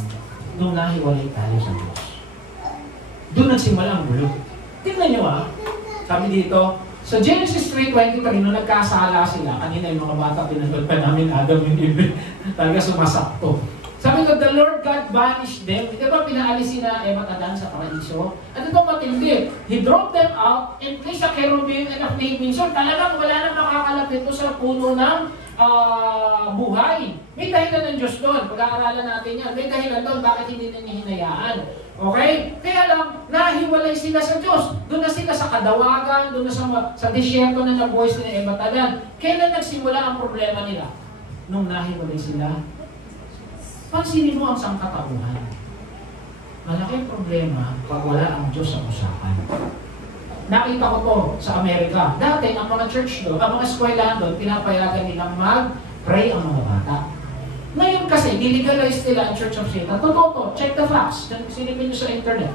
nung nahiwalay tayo sa Diyos. Doon nagsimula ang gulo. Tingnan nyo sabi dito, sa Genesis 3:23, nung nagkasala sila, kanina yung mga bata, pinanood pa namin Adam and Eve, talaga sumasakto. Sabi ko, the Lord God banished them. Di ba pinaalis na Eva at Adan sa paraiso? At ito matindi. He drove them out and placed a cherubim and a flaming sword. Talagang wala nang makakalapit ito sa puno ng buhay. May dahilan ng Diyos doon. Pag-aaralan natin yan. May dahilan doon bakit hindi na niya hinayaan. Okay? Kaya lang, nahiwalay sila sa Diyos. Doon na sila sa kadawagan, doon na sa disyerto na nabuhay sila Eva at Adan. Kailan nagsimula ang problema nila? Nung nahiwalay sila. Pansinin mo ang sangkatauhan. Malaking problema pag wala ang Diyos sa usapan. Nakita ko to sa Amerika. Dati, ang mga church doon, ang mga eskwelahan doon, pinapayagan nilang mag-pray ang mga bata. Ngayon kasi, nilegalize nila ang Church of Satan. Totoo to, check the facts. Sinipin nyo sa internet.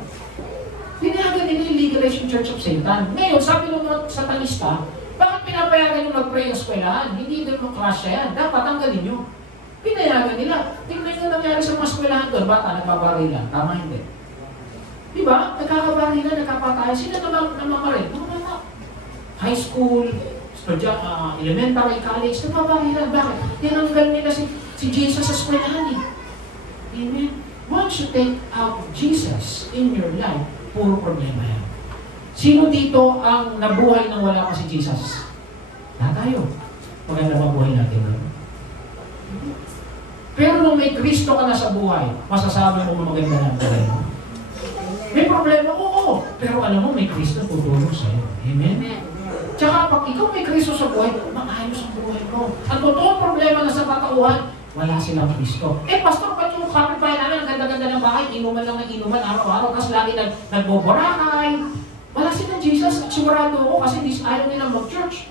Pinayagan nila i-legalize yung Church of Satan. Ngayon, sabi ng mga satanista, bakit pinapayagan nyo mag-pray ang eskwelahan? Hindi demokrasya yan. Dapat tanggalin nyo. Pinayagan nila. Tingnan nyo nangyari sa mga eskwelahan doon. Bata, nagpabarilan. Tama hindi. Diba? Nagkakabarilan, nagkapatayan. Sila namamarin. Mga bata. High school, elementary, college, nagpabarilan. Bakit? Tinanggal nila si Jesus sa eskwelahan eh. Amen? Once you take out Jesus in your life, puro problema yan. Sino dito ang nabuhay nang wala pa si Jesus? Na tayo. Maganda mabuhay natin doon. Pero nung may Kristo ka na sa buhay, masasabi mo maganda ng buhay mo. May problema, oo. Pero alam mo, may Kristo tutulong sa'yo. Amen? Tsaka pag ikaw may Kristo sa buhay, maayos ang buhay mo. Ang totoong problema na sa katauhan, wala silang Kristo. Pastor, ba't yung kapitbahay namin, ang ganda-ganda ng bahay, inuman lang ng inuman, araw-araw, kasi lagi nagboborakay. Wala silang Jesus. Sigurado ako kasi ayaw nilang mag-church.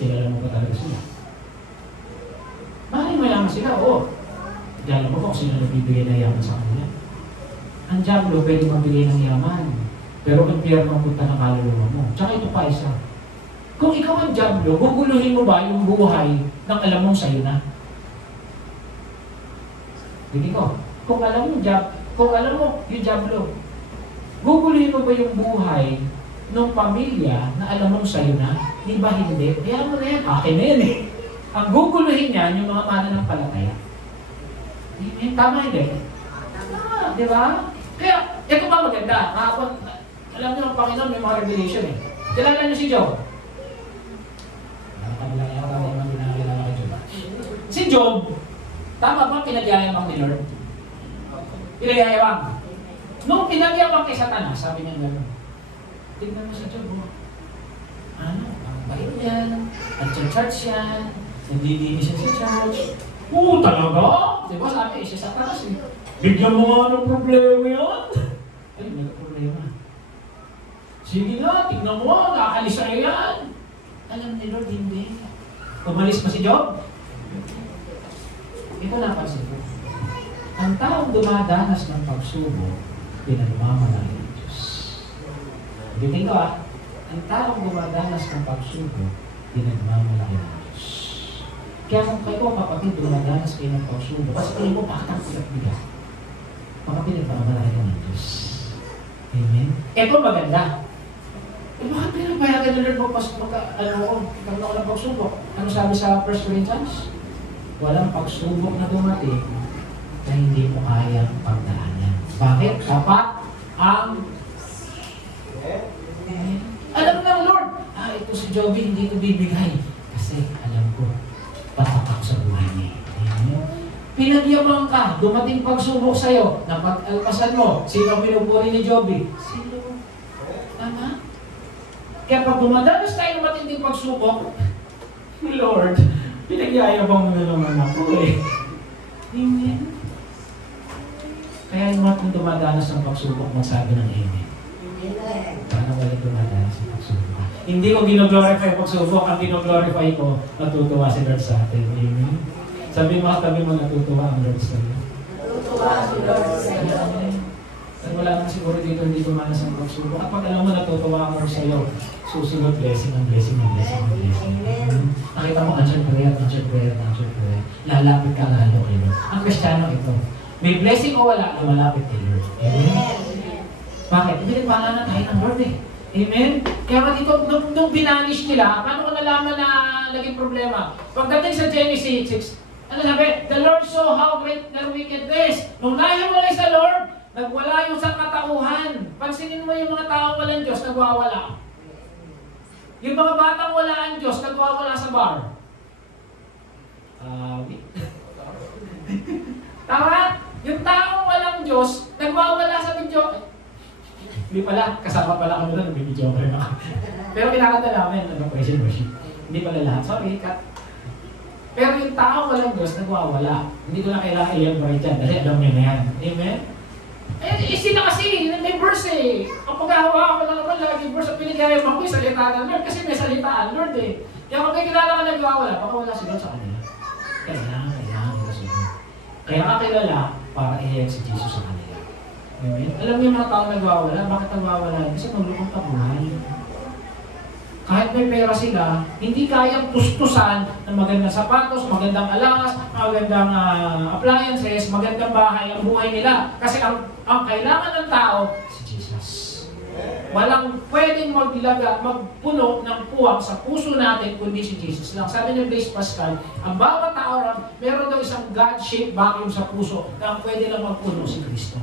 Kilala mo ba talaga sila? Bakit mayaman sila? Oo. Diyan mo kung sino nagbibigay ng yaman sa kanila. Ang diablo pwede mabigay ng yaman. Pero ang piyar mapunta ng kaluluwa mo. Tsaka ito pa isa. Kung ikaw ang diablo, guguluhin mo ba yung buhay ng alam mong sa'yo na? Hindi ko. Kung alam mo yung diablo, guguluhin mo ba yung buhay ng pamilya na alam mong sa'yo na? Di ba hindi? Kaya mo na yan. Akin na yan eh. Ang guguluhin niyan yung mga mananampalataya. Tama hindi? Tama, di ba? Kaya, ito pa maganda. Alam niyo ang Panginoon may mga revelation eh. Kilala niyo si Job? Si Job, tama ba pinagyayabang ni Lord? Pinagyayabang. Nung pinagyayabang kay Satanas, sabi niya gano'n, tignan mo sa Job, ang bait yan, at church yan, naglilinis siya sa church. Oo, talaga? Diba sabi, siya Satanas eh. Bigyan mo nga ng problema yan. Ay, may problema. Sige nga, tignan mo, nakakalis sa'yo yan. Alam ni Lord, hindi. Umalis ba si Job? Ito napansin ko. Ang taong dumadanas ng pagsubok, pinagmamalaki ng Diyos. Bitin ko ang taong dumadanas ng pagsubok, pinagmamalaki ng Diyos. Kaya kung kayo kapatid, dumadanas kayo ng pagsubok, kasi tingin mo, bakit ang bigat-bigat? Baka pinagpapalaki ka ng Diyos. Amen? Ito maganda. Bakit pinapayagan na Lord magkaroon ako ng pagsubok? Ano sabi sa 1 Corinthians? Walang pagsubok na dumating na hindi mo kayang pagdaanan. Bakit? Dapat ang alam ng Lord, ito si Joby, hindi ko bibigay. Kasi alam ko, patatak sa buhay niya. Pinagyaman ka, dumating pagsubok sa'yo, napag-alpasan mo, sino pinupuri ni Joby? Sino? Tama? Kaya pag dumadanas tayo ng matinding pagsubok, Lord, pinagyayabang mo na naman ako eh. Amen? Kaya yung mga dumadanas ng pagsubok, magsabi ng Amen. Para walang dumadanas ng pagsubok. Hindi ko gino-glorify pagsubok, ang gino-glorify ko, natutuwa si Lord sa atin. Amen? Sabi mo, kami mo natutuwa ang Lord sa iyo. Natutuwa si Lord sa iyo. At wala nang siguro dito, hindi dumanas ang pagsubok. At pag alam mo, natutuwa ang Lord sa iyo, susunod blessing, ang blessing, ang blessing, ang blessing. Nakita mo, answered prayer, answered prayer, answered prayer. Lalapit ka lalo kay Lord. Ang Kristiyano ito, may blessing o wala, lumalapit kay Lord. Amen? Bakit? Hindi rin pala na tayo ng Lord eh. Amen? Kaya nga dito, nung binanish nila, paano ko nalaman na naging problema? Pagdating sa Genesis 6, ano sabi? The Lord saw how great their wickedness. Nung nahiwalay sa Lord, nagwala yung sangkatauhan. Pansinin mo yung mga taong walang Diyos, nagwawala. Yung mga batang wala ang Diyos, nagwawala sa bar. Tama? Yung taong walang Diyos, nagwawala sa video. Hindi pala, kasama pala kami doon, nag-video pa rin ako. Pero kinakanta namin, praise and worship. Hindi pala lahat. Sorry, cut. Pero yung tao walang Diyos, nagwawala. Hindi ko na kailangan i-elaborate dyan, kasi alam niyo na yan. Amen? Sila kasi, may verse eh. Ang paghahawa ko na naman, lagi verse, at pinigayam ako yung salita ng Lord, kasi may salita ang Lord eh. Kaya kung may kilala ka nagwawala, baka wala si Lord sa kanila. Kailangan nila si Lord. Kaya ka kilala, para i-help si Jesus sa kanila. Amen? Alam niyo yung mga tao nagwawala, bakit nagwawala? Kasi maglukong tabuhay. Kahit may pera sila, hindi kayang tustusan ng magandang sapatos, magandang alangas, magandang appliances, magandang bahay ang buhay nila. Kasi ang kailangan ng tao, si Jesus. Walang pwedeng magpuno ng puwang sa puso natin kundi si Jesus lang. Sabi ni Blaise Pascal, ang bawat tao ron, meron daw isang God-shaped vacuum sa puso na ang pwede lang magpuno si Kristo.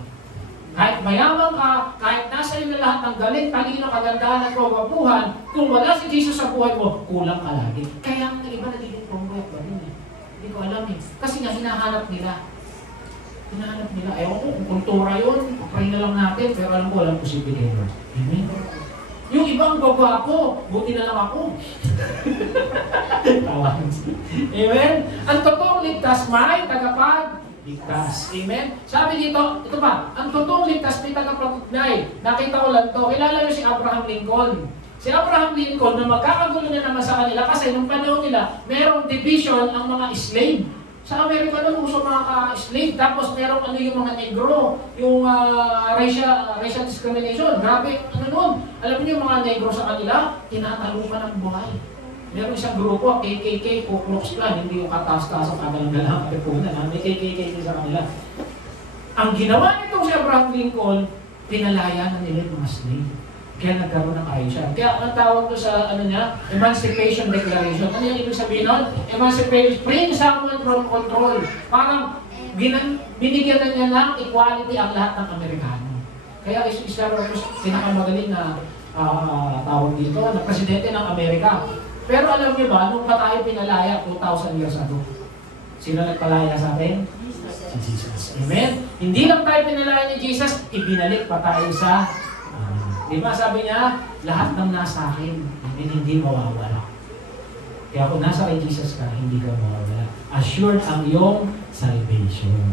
Kahit mayaman ka, kahit nasa iyo na lahat ng galing, talino, kagandahan at kawapuhan, kung wala si Jesus sa buhay mo, kulang ka lagi. Kaya ang iba nagiging pangbuhat ba rin eh? Hindi ko alam eh. Kasi nga hinahanap nila. Hinahanap nila. Ewan ko, kung kultura yun, pray na lang natin, pero alam ko, walang posible kay Lord. Amen? Yung ibang gwapo, buti na lang ako. Tawagan siya. Amen? Ang totoong ligtas, may tagapagligtas. Amen? Sabi dito, ito pa, ang totoong ligtas may tagapagligtas. Nakita ko lang to. Kilala niyo si Abraham Lincoln. Si Abraham Lincoln, na magkakagulo na naman sa kanila kasi nung panahon nila, merong division ang mga slave. Sa Amerika nun, uso mga slave. Tapos merong yung mga negro, yung racial discrimination. Grabe, nun. Alam niyo yung mga negro sa kanila, tinatalo pa ng buhay. Meron isang grupo, KKK, Ku Klux Klan, hindi yung kataas-taas ang kagalang-galang kapipunan. May KKK sa kanila. Ang ginawa nitong si Abraham Lincoln, pinalaya na nila yung mga slave. Kaya nagkaroon ng ayos. Kaya ang tawag ko sa Emancipation Declaration. Ano yung ibig sabihin nun? Emancipation, freeing someone from control. Parang binigyan na niya ng equality ang lahat ng Amerikano. Kaya isa rin pinakamagaling na tawag dito, na presidente ng Amerika. Pero alam niyo ba, nung pa tayo pinalaya 2,000 years ago, sino nagpalaya sa atin? Si Jesus. Amen? Hindi lang tayo pinalaya ni Jesus, ibinalik pa tayo sa diba sabi niya, lahat ng nasa akin, hindi mawawala. Kaya kung nasa kay Jesus ka, hindi ka mawawala. Assured ang iyong salvation.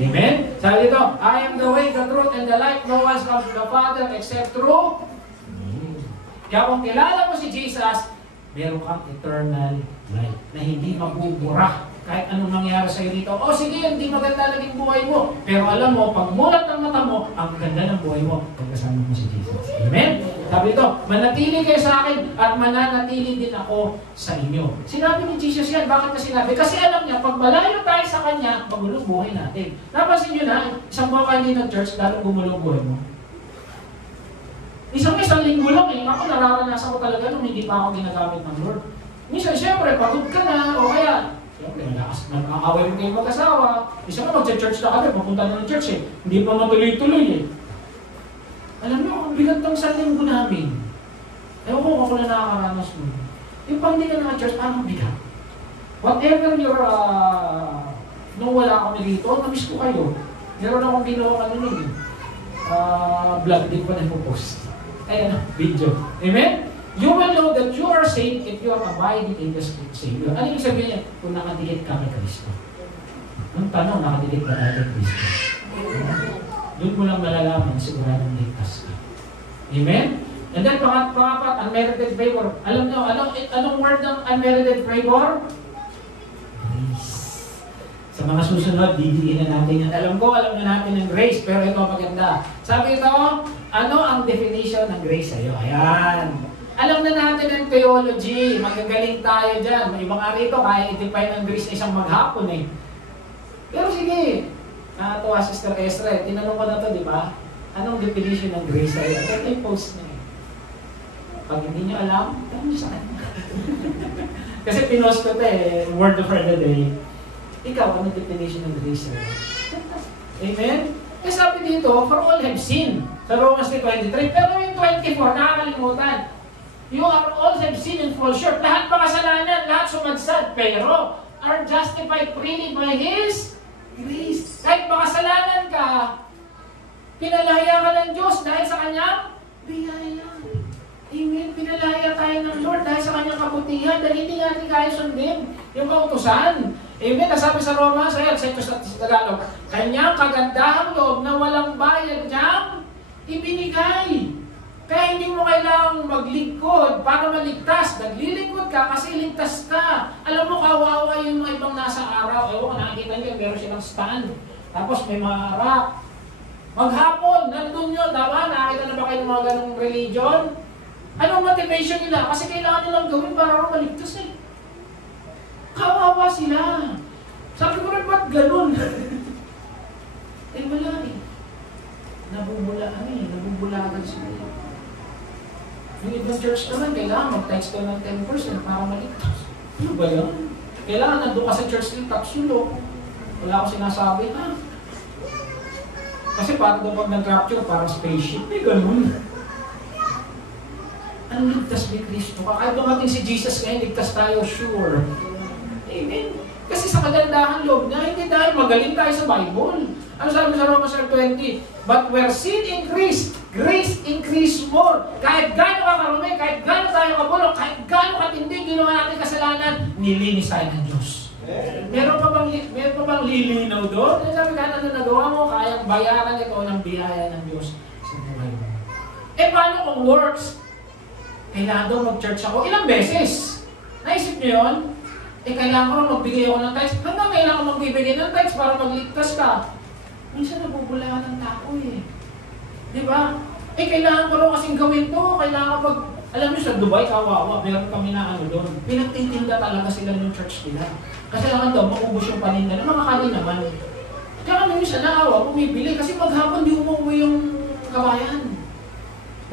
Amen? Sabi dito, I am the way, the truth, and the life. No one comes to the Father except through me. Kaya kung kilala mo si Jesus, meron kang eternal life na hindi mabubura. Kahit anong nangyari sa'yo dito, sige, hindi maganda naging buhay mo. Pero alam mo, pag mulat ng mata mo, ang ganda ng buhay mo pag kasama mo si Jesus. Amen? Sabi ito, manatili kayo sa akin at mananatili din ako sa inyo. Sinabi ni Jesus yan. Bakit na sinabi? Kasi alam niya, pag malayo tayo sa Kanya, magulong buhay natin. Napansin niyo na, isang buwan kayo din ng church, lalong gumulong buhay mo. Isang linggo lang eh. Ako nararanasan ko talaga nung hindi pa ako ginagamit ng Lord. Minsan, siyempre, pagod ka na, o kaya, siyempre, nag-aaway mo kayong mag-asawa. Isa nga, mag-church na kami, papunta na ng church eh. Hindi pa matuloy-tuloy eh. Alam niyo, ang bigat ng sa linggo namin. Ewan ko ako na nakakaranas mo. Yung pag hindi ka na-church, parang bigat. Whatever your, nung wala kami dito, namiss ko kayo. Meron akong ginawa nun eh. Vlog din pa na po-post. Ayan, video. Amen? You will know that you are saved if you are abiding in the Savior. Ano yung sabihin niya? Kung nakadikit ka kay Kristo. Ang tanong, nakadikit ba tayo kay Kristo? Doon mo lang malalaman, siguradong ligtas ka. Amen? And then, pangapat, unmerited favor. Alam niyo, anong word ng unmerited favor? Grace. Sa mga susunod, didiin na natin yan. Alam na natin ang grace, pero ito maganda. Sabi ito, ano ang definition ng grace sa'yo? Ayan. Alam na natin ang theology. Magagaling tayo dyan. May mga rito, kaya i-define ang grace na isang maghapon eh. Pero sige, nakatuwa Sister Esra, tinanong ko na to, di ba? Anong definition ng grace sa'yo? Ito yung post niya eh. Pag hindi nyo alam, alam nyo sa kanya. Kasi pinost ko ito eh, word of the day. Ikaw, anong definition ng grace sa'yo? Amen? Kasi sabi dito, for all have sinned. Sa Romans 3:23. Pero yung 24, nakakalimutan. You are all have sinned and fall short. Lahat makasalanan, lahat sumadsad. Pero, are justified freely by His grace. Kahit makasalanan ka, pinalaya ka ng Diyos dahil sa Kanyang biyaya. Amen. Pinalaya tayo ng Lord dahil sa Kanyang kabutihan. Dahil hindi natin kaya sundin yung kautusan. Amen. Nasabi sa Roma, sa Tagalog, Kanyang kagandahang loob na walang bayad niyang ibinigay. Kaya hindi mo kailangang maglingkod para maligtas. Naglilingkod ka kasi ligtas ka. Alam mo, kawawa yung mga ibang nasa araw. Ewan, nakikita niyo, meron silang stand. Tapos may mga rock. Maghapon, nandun yun. Tama, nakakita na ba kayo ng mga ganong religion? Anong motivation nila? Kasi kailangan nilang gawin para maligtas eh. Kawawa sila. Sabi ko rin, ba't ganun? Eh wala eh. Nabubulagan sila. Yung ibang church naman, kailangan mag-text ka ng 10% para maligtas. Ano ba yan? Kailangan nandun ka sa church ng tapsulo. Wala akong sinasabi, ha? Kasi parang doon pag nag-rapture, parang spaceship. Eh, ganun. Ang ligtas ni Kristo ka. Kahit dumating si Jesus ngayon, ligtas tayo, sure. Amen. Kasi sa kagandahan loob na, hindi dahil magaling tayo sa Bible. Ano sabi sa Romans 20? But where sin increased, grace increased more. Kahit gaano ka karumi, kahit gaano tayo kabulok, kahit gaano katindi ginawa natin kasalanan, nilinis tayo ng Diyos. Meron pa bang lilinaw doon? Sabi ka, ano nagawa mo, kayang bayaran ito ng biyaya ng Diyos sa buhay mo. Eh paano kung works? Kailangan daw mag-church ako. Ilang beses? Naisip niyo yun? Eh kailangan ko magbigay ako ng tithes. Hanggang kailangan magbibigay ng tithes para magligtas ka. Minsan nabubulahan ng tao eh. Di ba? Eh kailangan ko rin kasing gawin to. Kailangan alam niyo sa Dubai, kawawa, meron kami na doon. Pinagtitinda talaga sila ng church nila. Kasi lang daw, maubos yung paninda ng mga kali naman. Kaya kami minsan naawa, bumibili. Kasi maghapon di umuwi yung kabayan.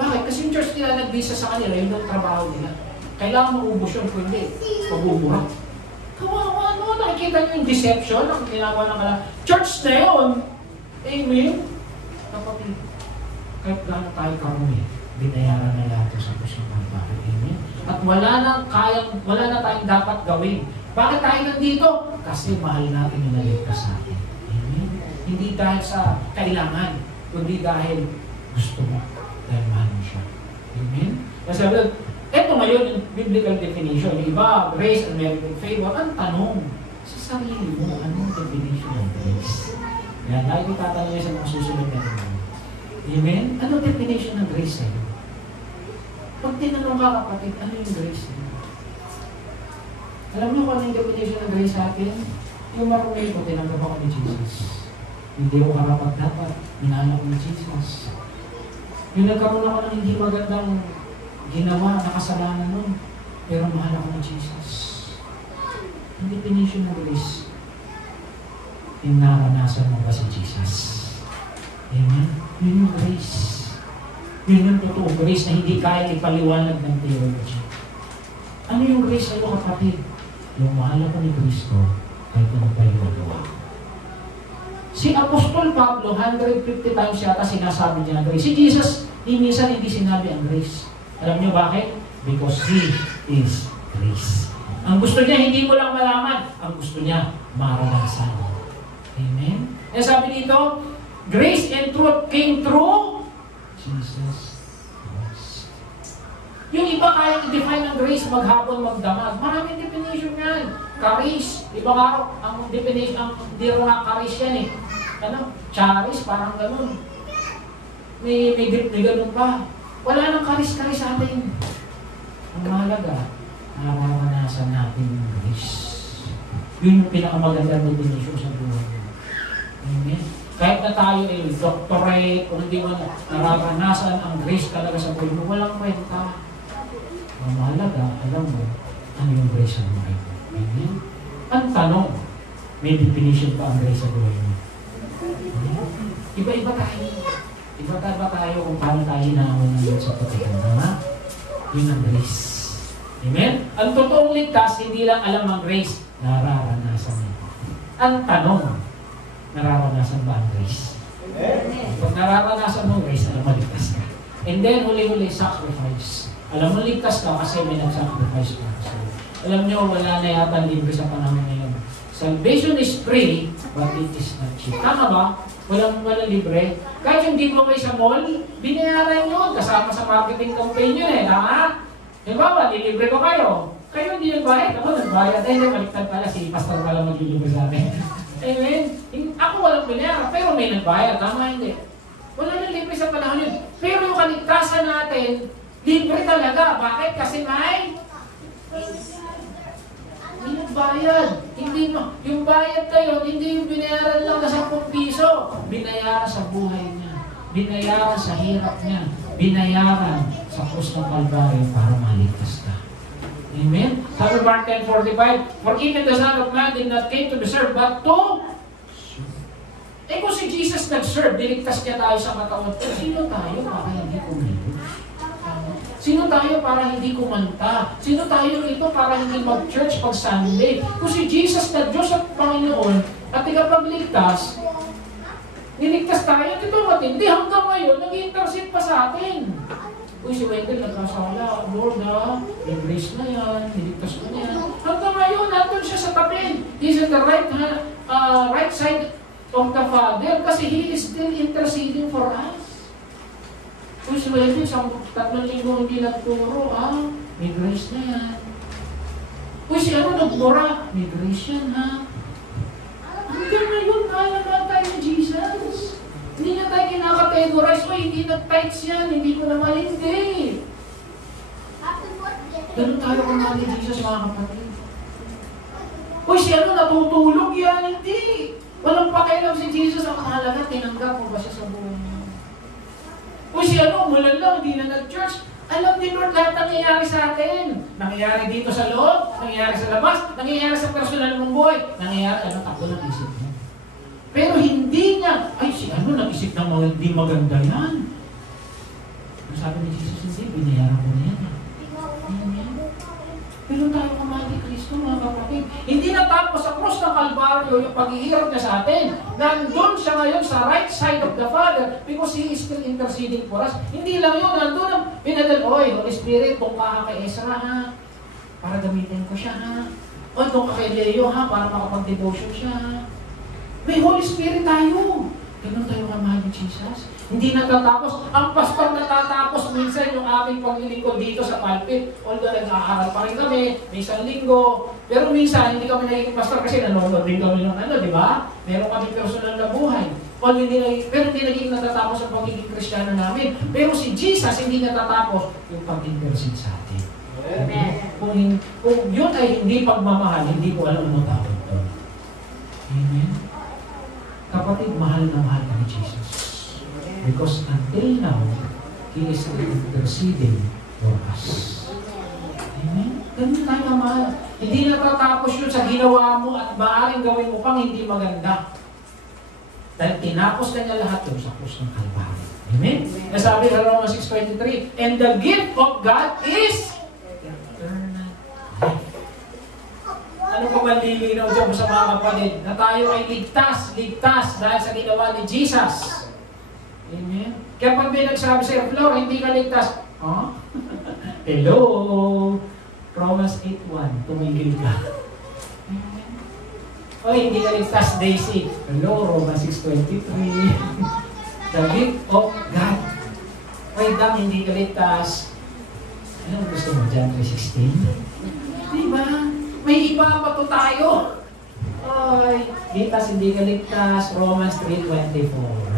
Bakit? Kasi yung church nila nag-visa sa kanila, yun ang trabaho nila. Kailangan maubos yun, kung hindi, pabubura. Kawawa, ano? Nakikita niyo yung deception ang ginagawa ng kala. Church na yun. Amen? Kapatid, kahit gano'n tayo karumi, binayaran na lahat sa puso ng bakit. Amen? At wala na tayong dapat gawin. Bakit tayo nandito? Kasi mahal natin yung naligtas sa atin. Amen? Hindi dahil sa kailangan, kundi dahil gusto mo. Dahil mahal mo siya. Amen? Kasi ito ngayon yung biblical definition. Yung iba, grace and merited favor. Ang tanong sa sarili mo, anong definition of grace? Yan, lagi tatanong sa mga susunod na naman. Amen? Anong definition ng grace sa'yo? Pag tinanong ka kapatid, ano yung grace sa'yo? Alam niyo kung ano yung definition ng grace sa atin? Yung marumay ko, tinanggap ako ni Jesus. Hindi ko karapat-dapat. Minahal ako ni Jesus. Yung nagkaroon ako ng hindi magandang ginawa, nakasalanan nun. Pero mahal ako ni Jesus. Ang definition ng grace, yung naranasan mo ba si Jesus? Amen? Yun yung grace. Yun yung totoong grace na hindi kaya ipaliwanag ng theology. Ano yung grace sa'yo, kapatid? Yung mahal ako ni Kristo, kahit ano pa yung magawa. Si Apostol Pablo, 150 times yata sinasabi niya ang grace. Si Jesus, minsan hindi sinabi ang grace. Alam niyo bakit? Because He is grace. Ang gusto niya, hindi mo lang malaman. Ang gusto niya, maranasan. Amen? Kaya sabi dito, grace and truth came through Jesus Christ. Yung iba kaya i-define ng grace, maghapon, magdamag. Maraming definition yan. Charis. Ibang araw, ang definition, ang diro nga charis yan eh. Ano? Charis, parang ganun. May ganun pa. Wala nang charis-charis sa atin. Ang mahalaga, nararanasan natin yung grace. Yun yung pinakamagandang definition sa buhay. Amen? Kahit na tayo ay doctorate, kung hindi mo nararanasan ang grace talaga sa buhay mo, walang kwenta. Ang mahalaga, alam mo, ano yung grace sa buhay mo. Amen? Ang tanong, may definition pa ang grace sa buhay mo. Iba-iba tayo. Iba-iba tayo kung paano tayo hinahamon ng Diyos sa pagkakanda. Yun ang grace. Amen? Ang totoong ligtas, hindi lang alam ang grace, nararanasan ito. Ang tanong, nararanasan ba ang grace? Amen. Pag nararanasan mo ang grace, alam mo, ligtas ka. And then, huli-huli, sacrifice. Alam mo, ligtas ka kasi may nag-sacrifice para sa'yo. Alam nyo, wala na yata libre sa panahon ngayon. Salvation is free, but it is not cheap. Tama ba? Walang libre. Kahit yung giveaway sa mall, binayaran yun. Kasama sa marketing campaign yun eh. Tama? Halimbawa, nilibre ko kayo. Kayo hindi nagbayad. Ako nagbayad. Ay, baliktad pala si Pastor pala maglilibre sa amin. Amen? Ako walang binayaran, pero may nagbayad. Tama, hindi. Wala nang libre sa panahon yun. Pero yung kaligtasan natin, libre talaga. Bakit? Kasi may nagbayad. Hindi mo. Yung bayad kayo, hindi yung binayaran lang na 10 piso. Binayaran sa buhay niya. Binayaran sa hirap niya. Binayaran sa krus ng Kalbaryo para maligtas ka. Amen? Sabi Mark 10:45, for even the Son of Man did not came to be served, but to serve. Kung si Jesus nag-serve, diligtas niya tayo sa katawan. Sino tayo para hindi kumilos? Sino tayo para hindi kumanta? Sino tayo ito para hindi mag-church pag Sunday? Kung si Jesus na Diyos at Panginoon at ikapagligtas, niligtas tayo, ito matindi. Hanggang ngayon, nag-intercede pa sa atin. Uy, si Wendell nagkasala. Lord may grace na yan, niligtas ko na yan. Hanggang ngayon, nandun siya sa tabi. He's at the right side of the Father kasi He is still interceding for us. Kung si Wendell, 3 linggo hindi nagturo, may grace na yan. Kung si nagmura, may grace yan, hanggang ngayon, kaya na tayo ni Jesus. Hindi na tayo kinakategorize, hindi nag-tights yan, hindi ko naman hindi. Ganun tayo kung mahal ni Jesus, mga kapatid. Kung si natutulog yan, hindi. Walang pakialam si Jesus, ang mahalaga, tinanggap mo ba siya sa buhay niya? Kung si umulan lang, hindi na nag-church. Alam din Lord lahat nangyayari sa atin. Nangyayari dito sa loob, nangyayari sa labas, nangyayari sa personal mong buhay, nangyayari, takbo ng isip mo. Pero hindi niya, si nag-isip ng mga hindi maganda yan. Sabi ni Jesus, hindi, binayaran ko na yan. Pero tayo kamahal ni Kristo, mga kapatid. Hindi natapos sa krus ng Kalbaryo yung paghihirap niya sa atin. Nandun siya ngayon sa right side of the Father because He is still interceding for us. Hindi lang yun, nandun ang pinadal, Holy Spirit, kung ka kay Ezra, para gamitin ko siya, O kung ka kay Leo, para makapag-devotion siya, May Holy Spirit tayo. Ganun tayo kamahal ni Jesus. Hindi natatapos. Ang pastor natatapos minsan yung aming paglilingkod dito sa pulpit. Although nag-aaral pa rin kami, may 1 linggo. Pero minsan, hindi kami nagiging pastor kasi nanonood din kami ng di ba? Meron kami personal na buhay. Pero hindi naging natatapos ang pagiging Kristiyano namin. Pero si Jesus, hindi natatapos yung pag-intercede sa atin. Amen. Kung yun ay hindi pagmamahal, hindi ko alam ano tawag doon. Amen. Kapatid, mahal na mahal ka ni Jesus. Because until now, He is interceding for us. Amen? Ganun tayo mahal. Hindi natatapos yun sa ginawa mo at maaaring gawin mo pang hindi maganda. Dahil tinapos ka niya lahat yung sa krus ng Kalbaryo. Amen? Nasabi sa Romans 6:23, and the gift of God is eternal life. Ano pa ba lilinaw dyan sa mga kapatid? Na tayo ay ligtas dahil sa ginawa ni Jesus. Amen? Kaya pag may nagsabi sa'yo, Flor, hindi ka ligtas. Huh? Hello? Romans 8:1, tumigil ka. Amen? O hindi ka ligtas, Daisy. Hello, Romans 6:23. The gift of God. Wait lang, hindi ka ligtas. Ano gusto mo dyan, 3:16? Diba? May iba pa to tayo. Ay, ligtas, hindi ka ligtas. Romans 3:24.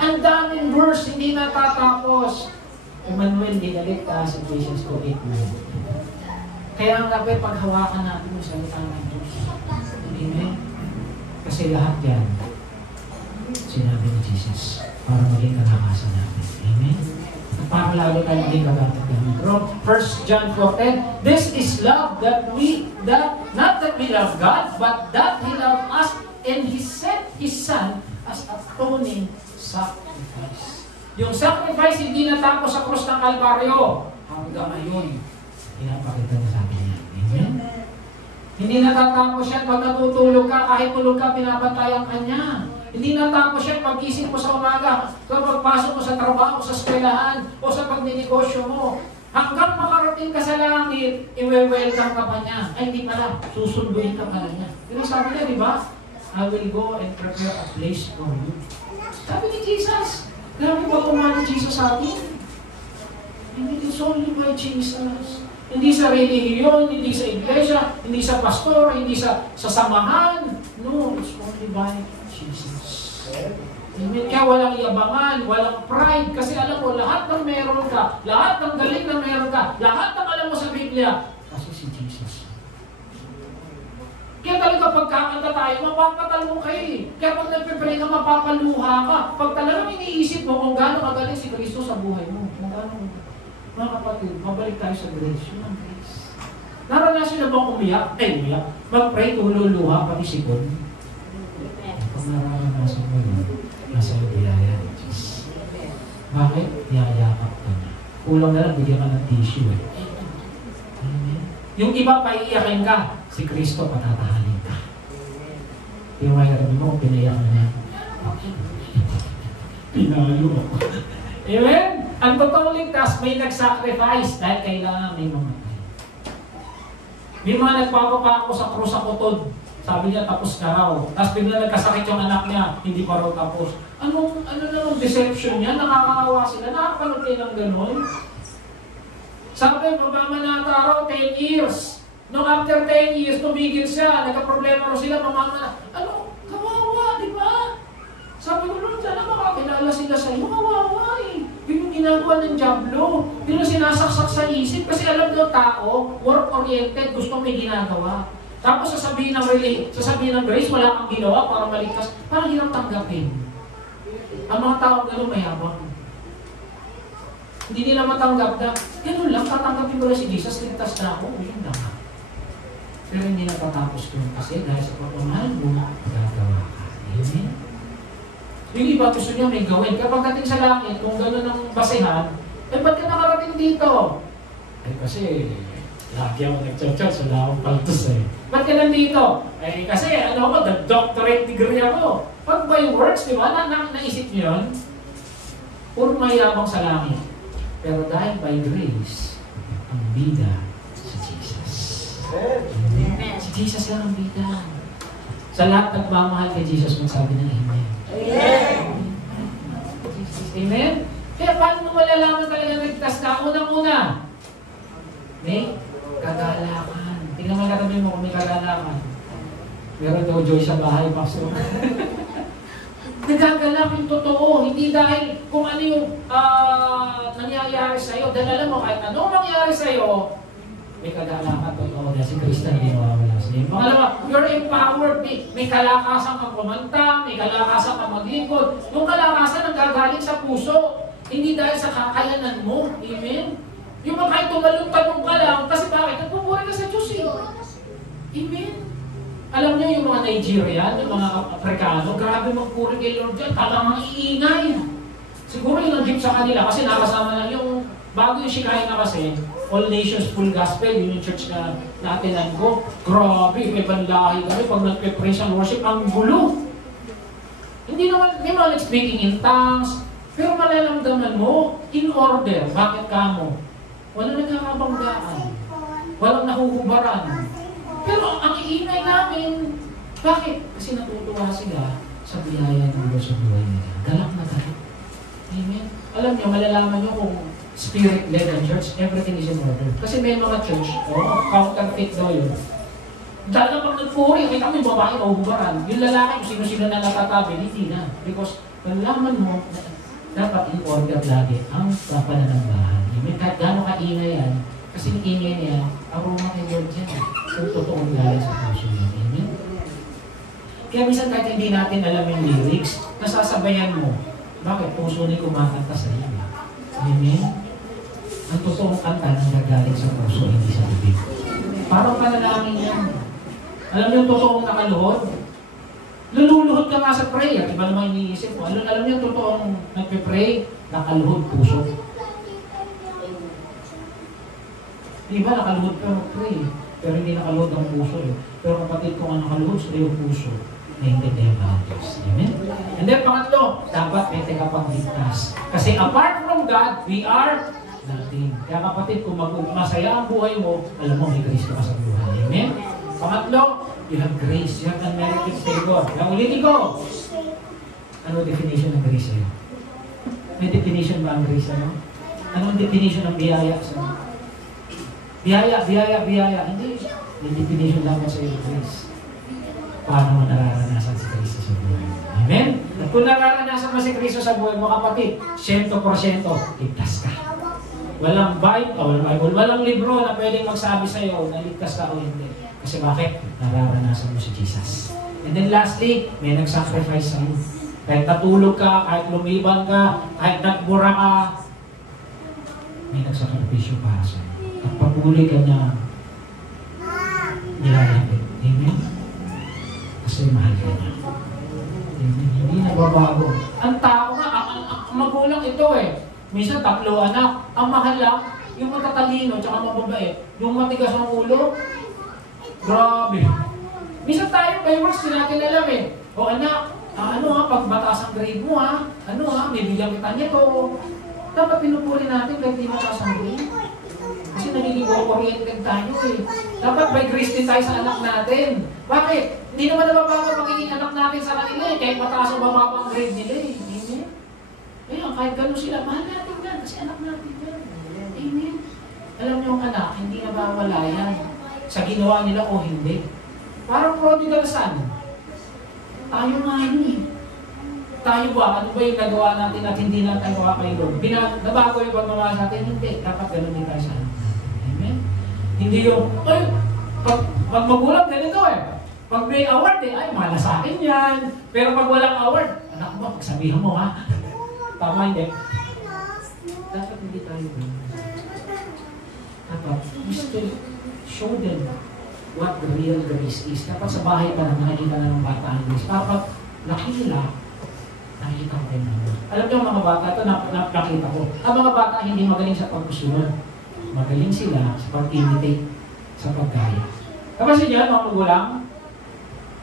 Ang daming verse, hindi natatapos. Emmanuel, hindi ka ligtas. Ephesians 2:8. Kaya nga ba, paghawakan natin yung salita ng Diyos. Amen? Kasi lahat yan, sinabi ni Jesus, para maging kalakasan natin. Amen? At para lalo tayo maging kagatag namin. 1 John 4:10, this is love not that we love God, but that He loved us and He sent His Son as atoning sacrifice. Yung sacrifice hindi natapos sa krus ng Kalbaryo. Hanggang ngayon, pinapakita niya sa atin yan. Amen? Hindi natatapos yan pag natutulog ka, kahit tulog ka, pinabantayan ka niya. Hindi natapos yan pag gising mo sa umaga, kapag pasok mo sa trabaho, sa eskwelahan, o sa pagninegosyo mo. Hanggang makarating ka sa langit, i-welcome ka pa niya. Ay, hindi pala, susunduin ka pala niya. Pero sabi niya, di ba? I will go and prepare a place for you. Sabi ni Jesus, grabe ba kumana Jesus sa atin? Hindi, it's only by Jesus. Hindi sa relihiyon, hindi sa iglesia, hindi sa pastor, hindi sa samahan. No, it's only by Jesus. Amen. Kaya walang yabangan, walang pride, kasi alam mo, lahat ng meron ka, lahat ng galing na meron ka, lahat ng alam mo sa Biblia, kasi si Jesus. Kaya talaga pagkakanta tayo, mapapatalmo kayo eh. Kaya pag nagpipray ka, mapapaluha ka. Pag talagang iniisip mo kung gaano kagaling si Kristo sa buhay mo, kung gaano, mga kapatid, mabalik tayo sa grace. Yun ang grace. Naranasin na bang umiyak? Umiyak. Mag-pray, tululuha, pati sipon. Pag naranasin mo yun, nasa iyo biyaya ni Diyos. Bakit? Yayakap ka niya. Kulang na lang, bigyan ka ng tissue eh. Amen. Yung iba, paiiyakin ka. Si Kristo, patatahalin ka. Yung may karabi mo, pinayak na niya. Pinalo ako. Amen? Ang totoong ligtas, may nag-sacrifice dahil kailangan may mamatay. May mga nagpapapako sa krus sa kutod. Sabi niya, tapos na raw. Tapos bigla nagkasakit yung anak niya, hindi pa raw tapos. Ano namang deception niya? Nakakaawa sila. Nakakapanood kayo ng ganun? Sabi, mamamanata raw 10 years. Nung after 10 years, tumigil siya. Nagka-problema raw sila, mamamana. Ano? Kawawa, di ba? Sabi ko, Lord, sana makakilala sila sa'yo. Kawawa eh. Yun yung ginagawa ng Diablo. Yun yung sinasaksak sa isip. Kasi alam nyo, tao, work-oriented, gusto may ginagawa. Tapos sasabihin ng grace, wala kang ginawa para maligtas. Parang hirap tanggapin. Ang mga tao gano'n mayabang. Hindi nila matanggap na, gano'n lang, tatanggapin ko lang si Jesus, ligtas na ako. Yun lang. Pero hindi natatapos yun kasi dahil sa pagmamahal mo, gagawa ka. Amen? Yung iba gusto niya may gawin. Kapag dating sa langit, kung gano'n ang basehan, ba't ka nakarating dito? Kasi, lagi ako nag-church, wala akong paltos eh. Ba't ka nandito? Kasi doctorate degree ako. Pag by works, di ba? Naisip niyo yun? Puro mayabang sa langit. Pero dahil by grace, ang bida si Jesus. Amen. Si Jesus lang ang bida. Sa lahat nagmamahal kay Jesus, magsabi ng Amen. Amen. Amen? Kaya paano mo malalaman talaga nagtas ka? Unang-una, may kagalakan. Tingnan mo katabi mo kung may kagalakan. Meron daw joy sa bahay, Pastor. Nagagalak yung totoo. Hindi dahil kung ano yung nangyayari sa'yo. Dahil alam mo, kahit anong nangyayari sa'yo, may kagalakan, totoo na si Kristo hindi mawawala sa iyo. Pangalawa, you're empowered. May kalakasan kang kumanta, may kalakasan kang mag-ikot. Yung kalakasan ang gagaling sa puso, hindi dahil sa kakayanan mo. Amen? Yung mga kahit tumalong-talong ka lang, kasi bakit? Nagpupuri ka sa Diyos eh. Amen? Alam niyo yung mga Nigerian, yung mga Afrikano, grabe magpuri kay Lord dyan, talagang iingay. Siguro yung nag-jeep sa kanila, kasi nakasama lang yung, bago yung Shikaya na kasi, All Nations Full Gospel, yun yung church na naatinan ko. Grabe, may banlahi kami, pag nagpe-praise ang worship, ang gulo. Hindi naman, may mga speaking in tongues, pero malalamdaman mo, in order, bakit ka mo? Walang nagkakabanggaan, walang nahuhubaran. Pero ang iingay namin, bakit? Kasi natutuwa sila sa biyaya ng Diyos sa buhay nila. Galak na galak. Amen? Alam niyo, malalaman niyo kung spirit-led ang church, everything is in order. Kasi may mga church, counterfeit daw yun. Dahil pag nagpuri, kita mo yung babae mahuhubaran. Yung lalaki, kung sino-sino na natatabi, hindi na. Because malalaman mo, dapat in order lagi ang pananambahan. Kahit gano'ng kaingay yan, kasi yung ingay niya, aroma kay Lord yan. Kung totoong galing sa puso niya. Amen? Kaya minsan kahit hindi natin alam yung lyrics, nasasabayan mo. Bakit? Puso niya kumakanta sa iyo. Amen? Ang totoong kanta nang nagaling sa puso, hindi sa bibig. Parang panalangin yan. Alam niyo yung totoong nakaluhod? Lululuhod ka nga sa prayer. Iba naman iniisip mo. Alam niyo yung totoong nagpe-pray, nakaluhod puso. Iba nakaluhod ka mag-pray, pero hindi nakaluhod ang puso. Pero kapatid ko nga nakaluhod sa iyong puso, naiintindihan ka ng Diyos. Amen? And then pangatlo, dapat may tagapagligtas. Kasi apart from God, we are nothing. Kaya kapatid, kung masaya ang buhay mo, alam mo, may Kristo ka sa buhay. Amen? Pangatlo, you have grace. You have unmerited favor. Kaya ulitin ko. Ano definition ng grace sa'yo? May definition ba ang grace sa'yo? Anong definition ng biyaya sa'yo? Biyaya. Hindi. May definition lang sa iyo, grace. Paano mo nararanasan si Kristo sa buhay mo? Amen? At kung nararanasan mo si Kristo sa buhay mo, kapatid, 100%, ligtas ka. Walang Bible, walang libro na pwedeng magsabi sa iyo na ligtas ka o hindi. Kasi bakit? Nararanasan mo si Jesus. And then lastly, may nag-sacrifice sa iyo. Kahit natulog ka, kahit lumiban ka, kahit nagbura ka, may nagsakripisyo para sa iyo. At patuloy ka niya nilalapit. Amen? Kasi mahal ka niya. Amen? Hindi nababago. Ang tao nga, ang magulang ito eh. Minsan 3 anak. Ang mahal lang, yung matatalino at mababait. Yung matigas ng ulo, grabe. Minsan tayo, by words, hindi natin alam eh. O anak, pag mataas ang grade mo may bigyan kita nito. Dapat pinupuri natin kahit di mataas ang grade. Kasi nagiging oriented tayo eh. Dapat by grace din tayo sa anak natin. Bakit? Hindi naman nababago magiging anak natin sa kanila eh. Kahit mataas o mababa ang grade nila eh. Amen? Ayan, kahit gano'n sila, mahal natin yan. Kasi anak natin yan. Amen? Alam niyo ang anak, hindi nabawala yan. Sa ginawa nila o hindi. Parang prodigal son. Tayo nga yun eh. Tayo ba? Ano ba yung nagawa natin at hindi natin gawa kay Lord? Nabago yung pagmamahal sa atin? Hindi. Dapat gano'n din tayo sa anak. Amen? Hindi yung, pag magulang ganito eh. Pag may award eh, ay, mahal sa akin yan. Pero pag walang award, anak mo, pagsabihan mo ha. Tama hindi. Dapat hindi tayo ganun. Dapat, gusto show them what the real grace is. Dapat sa bahay pa na nakikita na ng bata ang grace. Dapat, laki nila, nakikita ko rin naman. Alam niyo mga bata, ito nakita ko. Ang mga bata hindi magaling sa pagkusunod. Magaling sila sa pag-imitate, sa pagkaya. Kapag niya, mga magulang,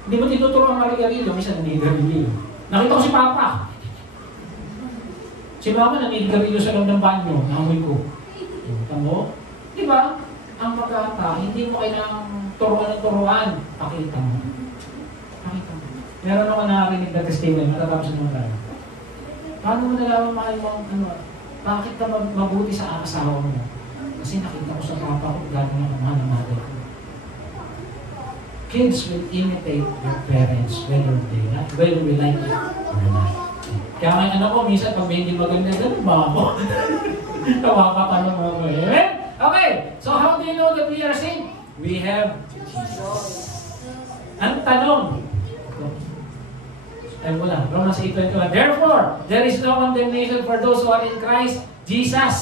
hindi mo tinuturo ang marigarilyo, minsan naninigarilyo. Nakita ko si Papa. Si Mama naninigarilyo sa loob ng banyo, namoy ko. Tamo? Di ba? Ang pagkata, hindi mo kailangang turuan ng turuan. Pakita mo. Pakita mo. Meron ako nakarinig na testimony, matatapos naman tayo. Paano mo nalaman mahal mo, bakit ka mabuti sa asawa mo? Kasi nakita ko sa papa ko, gano'n ang mahal ng mother ko. Kids will imitate their parents whether we like it or not. Kaya ngayon anak ko, minsan pag may hindi maganda, gano'n ba ako? Tawa ka pa ng mga Okay, so how do you we know that we are saved? We have Jesus. Ang tanong, alam mo lang, Romans 8:21, therefore, there is no condemnation for those who are in Christ Jesus.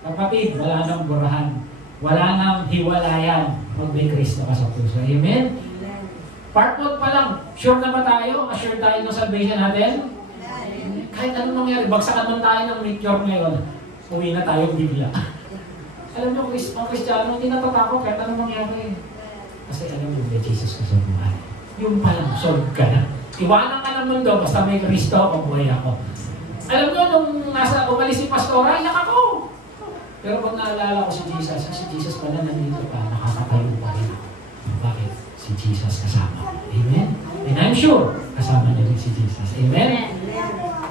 Kapatid, wala nang burahan. Wala nang hiwalayan pag may Kristo ka sa puso. Amen? Part 1 pa lang, sure na ba tayo? Assure tayo ng salvation natin? Kahit anong mangyari, bagsakan man tayo ng meteor ngayon, uwi na tayo bigla. Alam niyo, ang Kristiyano, hindi natatakot kahit anong mangyari. Kasi alam mo, may Jesus ka sa buhay. Yung palang, solve ka na. Iwanan ka ng mundo, basta may Kristo, pabuhay ako. Alam niyo, nung umalis si Pastora, iyak ako. Pero pag naalala ko si Jesus pala nandito pa, nakakatayo pa rin. Bakit? Si Jesus kasama. Amen? And I'm sure, kasama niya rin si Jesus. Amen?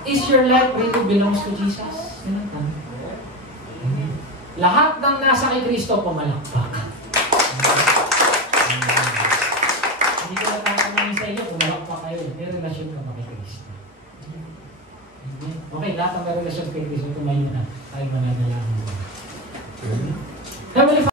Is your life really belongs to Jesus? Amen? Lahat ng nasa kay Kristo, pumalakpak. Hindi ko natatanungin sa inyo, pumalakpak kayo. May relasyon ka ba kay Kristo? Amen? Okay, lahat ng may relasyon kay Kristo, tumayo na. Tayo manalo.